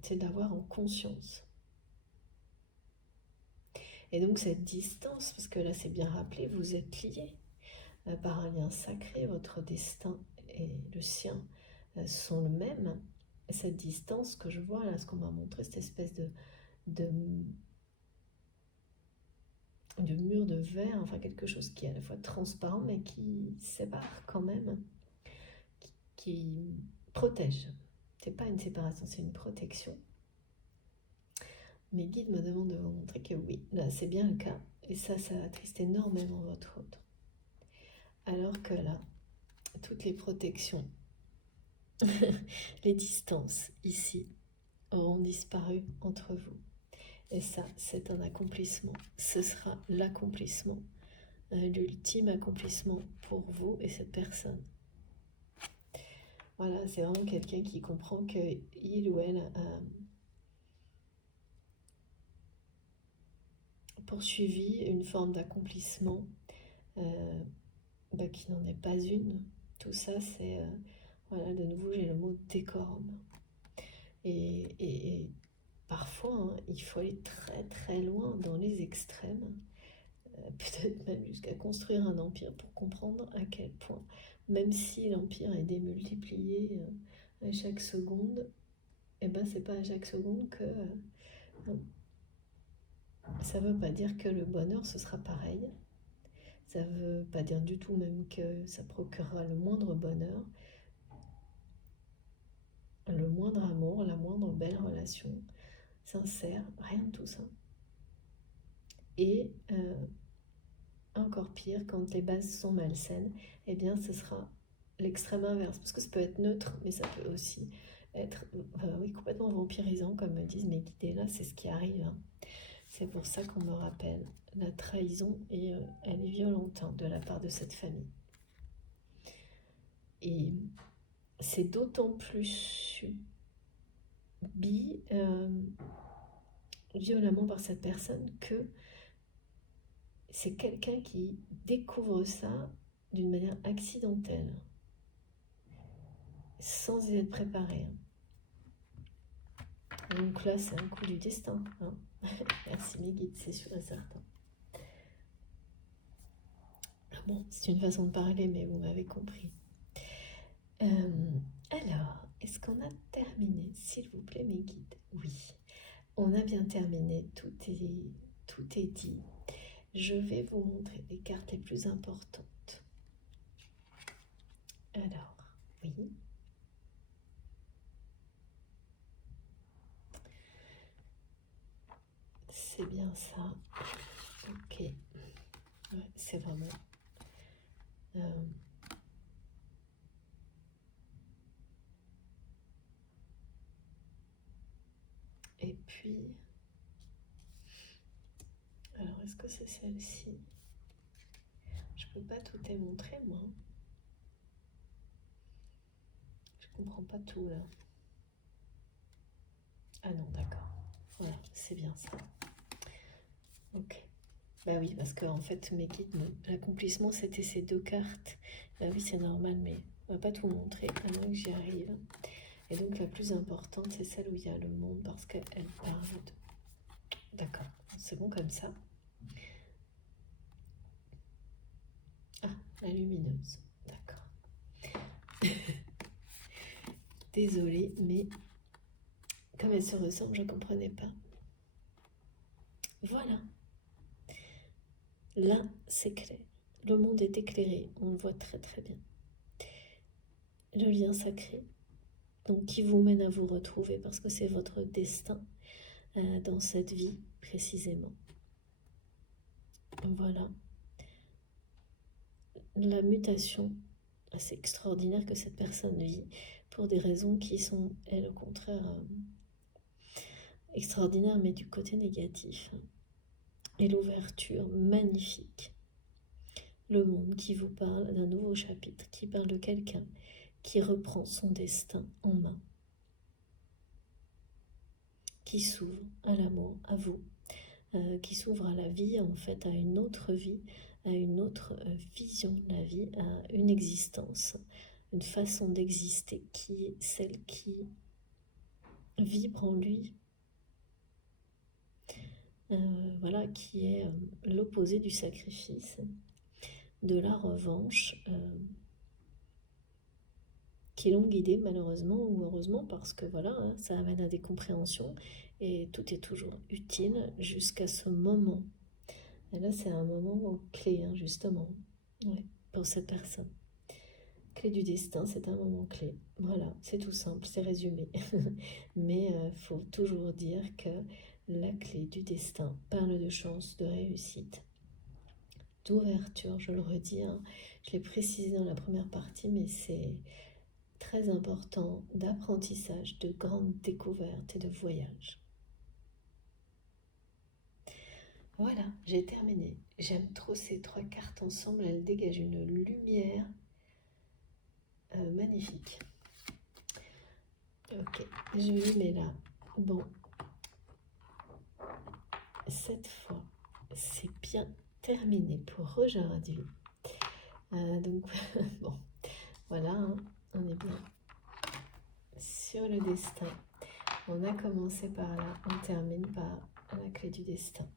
C'est d'avoir en conscience. Et donc cette distance, parce que là c'est bien rappelé, vous êtes liés par un lien sacré, votre destin et le sien sont le même. Cette distance que je vois là, ce qu'on m'a montré, cette espèce de mur de verre, enfin quelque chose qui est à la fois transparent mais qui sépare quand même, qui protège. C'est pas une séparation, c'est une protection. Mes guides me demandent de vous montrer que oui, là c'est bien le cas, et ça attriste énormément votre autre. Alors que là, toutes les protections, les distances ici auront disparu entre vous. Et ça, c'est un accomplissement. Ce sera l'accomplissement, l'ultime accomplissement pour vous et cette personne. Voilà, c'est vraiment quelqu'un qui comprend qu'il ou elle a poursuivi une forme d'accomplissement qui n'en est pas une. Tout ça, c'est, voilà, de nouveau, j'ai le mot décorum. Et parfois, il faut aller très très loin dans les extrêmes, peut-être même jusqu'à construire un empire pour comprendre à quel point, même si l'empire est démultiplié à chaque seconde, et ben c'est pas à chaque seconde que ça veut pas dire que le bonheur ce sera pareil. Ça veut pas dire du tout même que ça procurera le moindre bonheur, le moindre amour, la moindre belle relation sincère, rien de tout ça. Et encore pire, quand les bases sont malsaines, eh bien ce sera l'extrême inverse, parce que ça peut être neutre, mais ça peut aussi être oui, complètement vampirisant, comme me disent mes guidés là, c'est ce qui arrive. Hein. C'est pour ça qu'on me rappelle la trahison, et elle est violente de la part de cette famille. Et c'est d'autant plus subi violemment par cette personne que c'est quelqu'un qui découvre ça d'une manière accidentelle, sans y être préparé. Donc là, c'est un coup du destin. Hein. Merci mes guides, c'est sûr et certain. Bon, c'est une façon de parler, mais vous m'avez compris. Alors, est-ce qu'on a terminé, s'il vous plaît, mes guides? Oui, on a bien terminé, tout est dit. Je vais vous montrer les cartes les plus importantes. Alors, oui. C'est bien ça. Ok. Ouais, c'est vraiment... Et puis... Alors, est-ce que c'est celle-ci? Je peux pas tout démontrer, moi. Je comprends pas tout, là. Ah non, d'accord. Voilà, c'est bien ça. Ok. Bah oui, parce qu'en fait, mes guides, l'accomplissement, c'était ces 2 cartes. Bah oui, c'est normal, mais on va pas tout montrer, à moins que j'y arrive. Et donc, la plus importante, c'est celle où il y a le monde, parce qu'elle parle de... D'accord, c'est bon comme ça. Ah, la lumineuse, d'accord. Désolée, mais comme elle se ressemble, je ne comprenais pas. Voilà. Là, c'est clair. Le monde est éclairé, on le voit très très bien. Le lien sacré, donc qui vous mène à vous retrouver parce que c'est votre destin dans cette vie précisément. Voilà. La mutation assez extraordinaire que cette personne vit pour des raisons qui sont, elles, au contraire, extraordinaires, mais du côté négatif. Et l'ouverture magnifique. Le monde qui vous parle d'un nouveau chapitre, qui parle de quelqu'un qui reprend son destin en main, qui s'ouvre à l'amour, à vous, qui s'ouvre à la vie, en fait, à une autre vie, à une autre vision de la vie, à une existence, une façon d'exister qui est celle qui vibre en lui, voilà, qui est l'opposé du sacrifice, de la revanche, qui l'ont guidé malheureusement ou heureusement, parce que voilà, hein, ça amène à des compréhensions et tout est toujours utile jusqu'à ce moment. Et là, c'est un moment clé, hein, justement, ouais, pour cette personne. Clé du destin, c'est un moment clé. Voilà, c'est tout simple, c'est résumé. Mais il faut toujours dire que la clé du destin parle de chance, de réussite, d'ouverture, je le redis, hein. Je l'ai précisé dans la première partie, mais c'est très important, d'apprentissage, de grandes découvertes et de voyages. Voilà, j'ai terminé. J'aime trop ces 3 cartes ensemble, elles dégagent une lumière magnifique. Ok, je les mets là. Bon, cette fois, c'est bien terminé pour aujourd'hui. Donc, bon, voilà, hein, on est bien sur le destin. On a commencé par là, on termine par la clé du destin.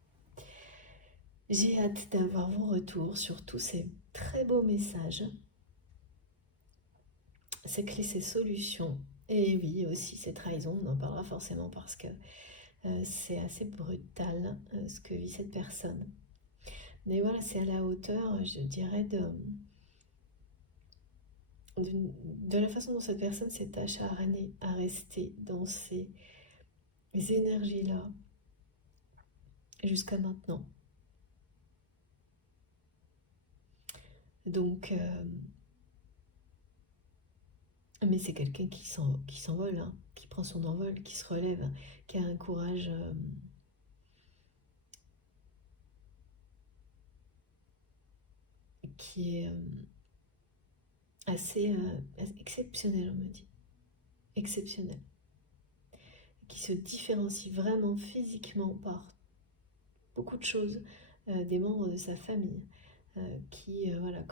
J'ai hâte d'avoir vos retours sur tous ces très beaux messages, ces clés, ces solutions, et oui, aussi ces trahisons, on en parlera forcément parce que c'est assez brutal ce que vit cette personne. Mais voilà, c'est à la hauteur, je dirais, de la façon dont cette personne s'est acharnée à rester dans ces énergies-là jusqu'à maintenant. Donc, Mais c'est quelqu'un qui s'envole, hein, qui prend son envol, qui se relève, qui a un courage qui est assez exceptionnel, on me dit. Exceptionnel. Qui se différencie vraiment physiquement par beaucoup de choses des membres de sa famille. Voilà,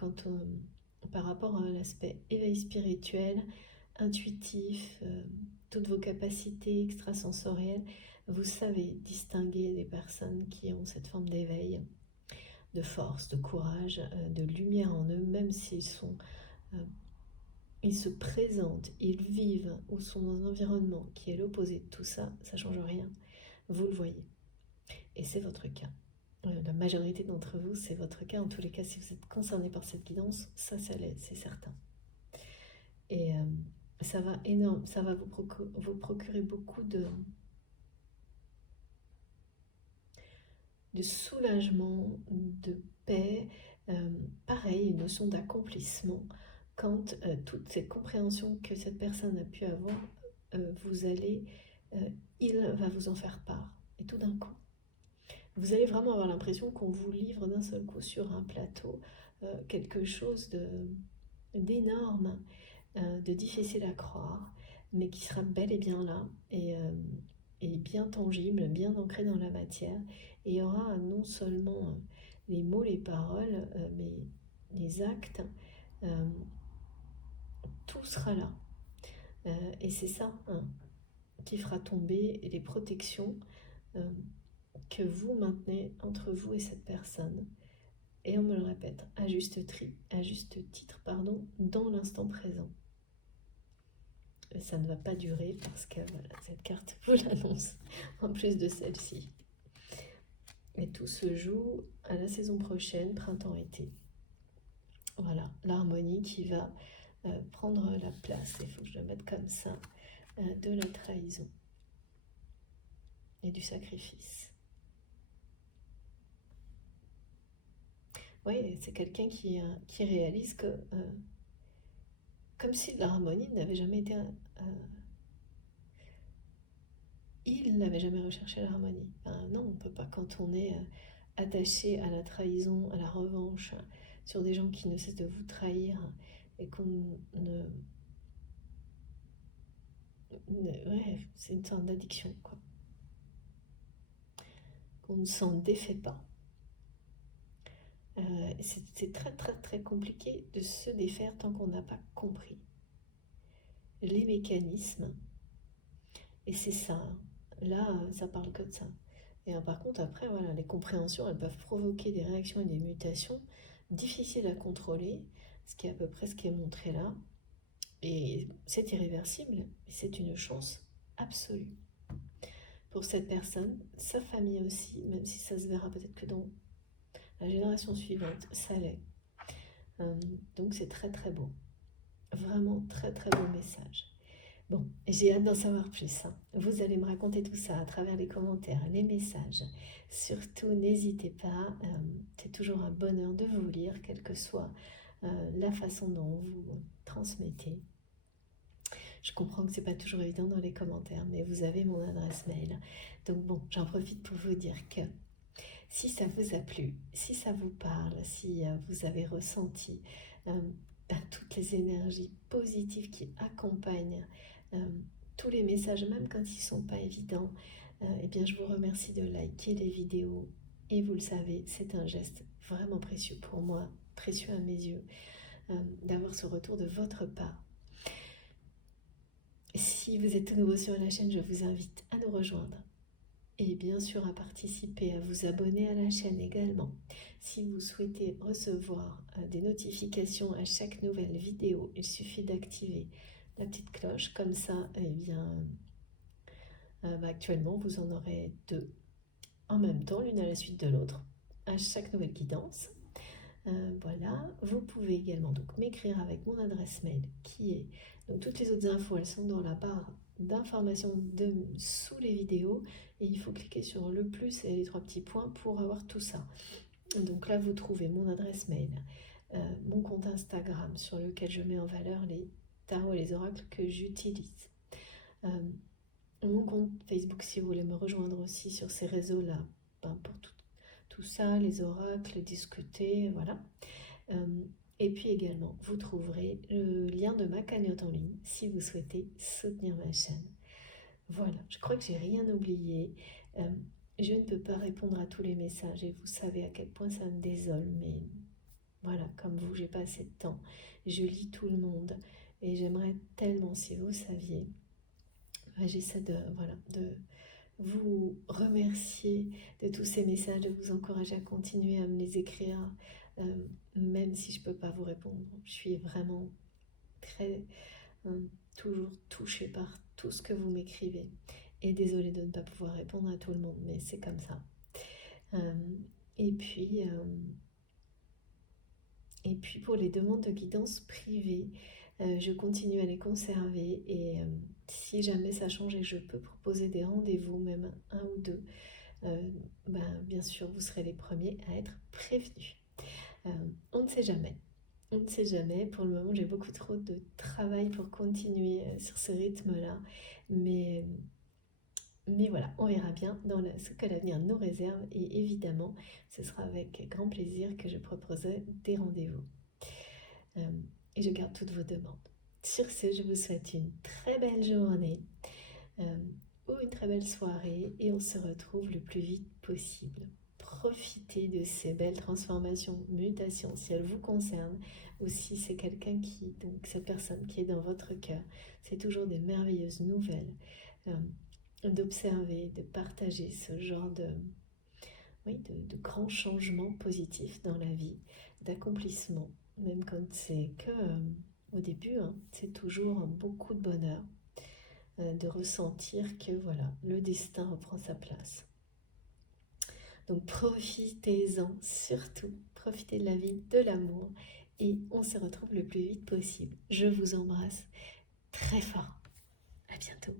par rapport à l'aspect éveil spirituel, intuitif, toutes vos capacités extrasensorielles, vous savez distinguer des personnes qui ont cette forme d'éveil, de force, de courage, de lumière en eux, même s'ils ils se présentent, ils vivent ou sont dans un environnement qui est l'opposé de tout ça, ça ne change rien. Vous le voyez. Et c'est votre cas. La majorité d'entre vous, c'est votre cas. En tous les cas, si vous êtes concerné par cette guidance, ça l'est, c'est certain. Et ça va vous procurer beaucoup de soulagement, de paix, pareil, une notion d'accomplissement. Quand toute cette compréhension que cette personne a pu avoir, il va vous en faire part. Et tout d'un coup, vous allez vraiment avoir l'impression qu'on vous livre d'un seul coup sur un plateau quelque chose d'énorme, de difficile à croire, mais qui sera bel et bien là, et bien tangible, bien ancré dans la matière. Et il y aura non seulement les mots, les paroles, mais les actes, tout sera là. Et c'est ça qui fera tomber les protections que vous maintenez entre vous et cette personne. Et on me le répète, à juste titre, dans l'instant présent. Et ça ne va pas durer parce que voilà, cette carte vous l'annonce, en plus de celle-ci. Et tout se joue à la saison prochaine, printemps-été. Voilà, l'harmonie qui va prendre la place, il faut que je le mette comme ça, de la trahison et du sacrifice. Oui, c'est quelqu'un qui réalise que, comme si l'harmonie n'avait jamais été... il n'avait jamais recherché l'harmonie. Non, on ne peut pas quand on est attaché à la trahison, à la revanche, sur des gens qui ne cessent de vous trahir et qu'on ne... Ouais, c'est une sorte d'addiction, quoi. Qu'on ne s'en défait pas. C'est très très très compliqué de se défaire tant qu'on n'a pas compris les mécanismes. Et c'est ça, là ça parle que de ça. Et par contre après voilà, les compréhensions elles peuvent provoquer des réactions et des mutations difficiles à contrôler, ce qui est à peu près ce qui est montré là. Et c'est irréversible, c'est une chance absolue pour cette personne, sa famille aussi, même si ça se verra peut-être que dans la génération suivante, ça l'est. Donc c'est très très beau, vraiment très très beau message. Bon, j'ai hâte d'en savoir plus. Vous allez me raconter tout ça à travers les commentaires, les messages. Surtout, n'hésitez pas, c'est toujours un bonheur de vous lire, quelle que soit la façon dont vous transmettez. Je comprends que c'est pas toujours évident dans les commentaires, mais vous avez mon adresse mail. Donc bon, j'en profite pour vous dire que si ça vous a plu, si ça vous parle, si vous avez ressenti toutes les énergies positives qui accompagnent tous les messages, même quand ils ne sont pas évidents, eh bien je vous remercie de liker les vidéos. Et vous le savez, c'est un geste vraiment précieux pour moi, précieux à mes yeux, d'avoir ce retour de votre part. Si vous êtes tout nouveau sur la chaîne, je vous invite à nous rejoindre. Et bien sûr à participer, à vous abonner à la chaîne également. Si vous souhaitez recevoir des notifications à chaque nouvelle vidéo, il suffit d'activer la petite cloche. Comme ça, eh bien, actuellement, vous en aurez 2 en même temps, l'une à la suite de l'autre, à chaque nouvelle guidance. Voilà, vous pouvez également donc m'écrire avec mon adresse mail qui est... Donc toutes les autres infos, elles sont dans la barre d'informations sous les vidéos. Et il faut cliquer sur le plus et les 3 petits points pour avoir tout ça. Donc là, vous trouvez mon adresse mail, mon compte Instagram sur lequel je mets en valeur les tarot et les oracles que j'utilise. Mon compte Facebook, si vous voulez me rejoindre aussi sur ces réseaux-là, pour tout ça, les oracles, discuter, voilà. Et puis également, vous trouverez le lien de ma cagnotte en ligne si vous souhaitez soutenir ma chaîne. Voilà, je crois que j'ai rien oublié. Je ne peux pas répondre à tous les messages et vous savez à quel point ça me désole, mais voilà, comme vous, j'ai pas assez de temps. Je lis tout le monde et j'aimerais tellement, si vous saviez, j'essaie de vous remercier de tous ces messages, de vous encourager à continuer à me les écrire, même si je ne peux pas vous répondre. Je suis vraiment très, toujours touchée par tout ce que vous m'écrivez. Et désolée de ne pas pouvoir répondre à tout le monde, mais c'est comme ça. Et puis pour les demandes de guidance privée, je continue à les conserver et si jamais ça change et que je peux proposer des rendez-vous, même un ou deux, bien sûr, vous serez les premiers à être prévenus. On ne sait jamais. On ne sait jamais. Pour le moment, j'ai beaucoup trop de travail pour continuer sur ce rythme-là. Mais voilà, on verra bien dans ce que l'avenir nous réserve. Et évidemment, ce sera avec grand plaisir que je proposerai des rendez-vous. Et je garde toutes vos demandes. Sur ce, je vous souhaite une très belle journée ou une très belle soirée et on se retrouve le plus vite possible. Profitez de ces belles transformations, mutations, si elles vous concernent ou si c'est quelqu'un donc cette personne qui est dans votre cœur. C'est toujours des merveilleuses nouvelles d'observer, de partager ce genre de grands changements positifs dans la vie, d'accomplissement, même quand c'est que au début, c'est toujours beaucoup de bonheur de ressentir que voilà, le destin reprend sa place. Donc profitez-en surtout, profitez de la vie, de l'amour et on se retrouve le plus vite possible. Je vous embrasse très fort. À bientôt.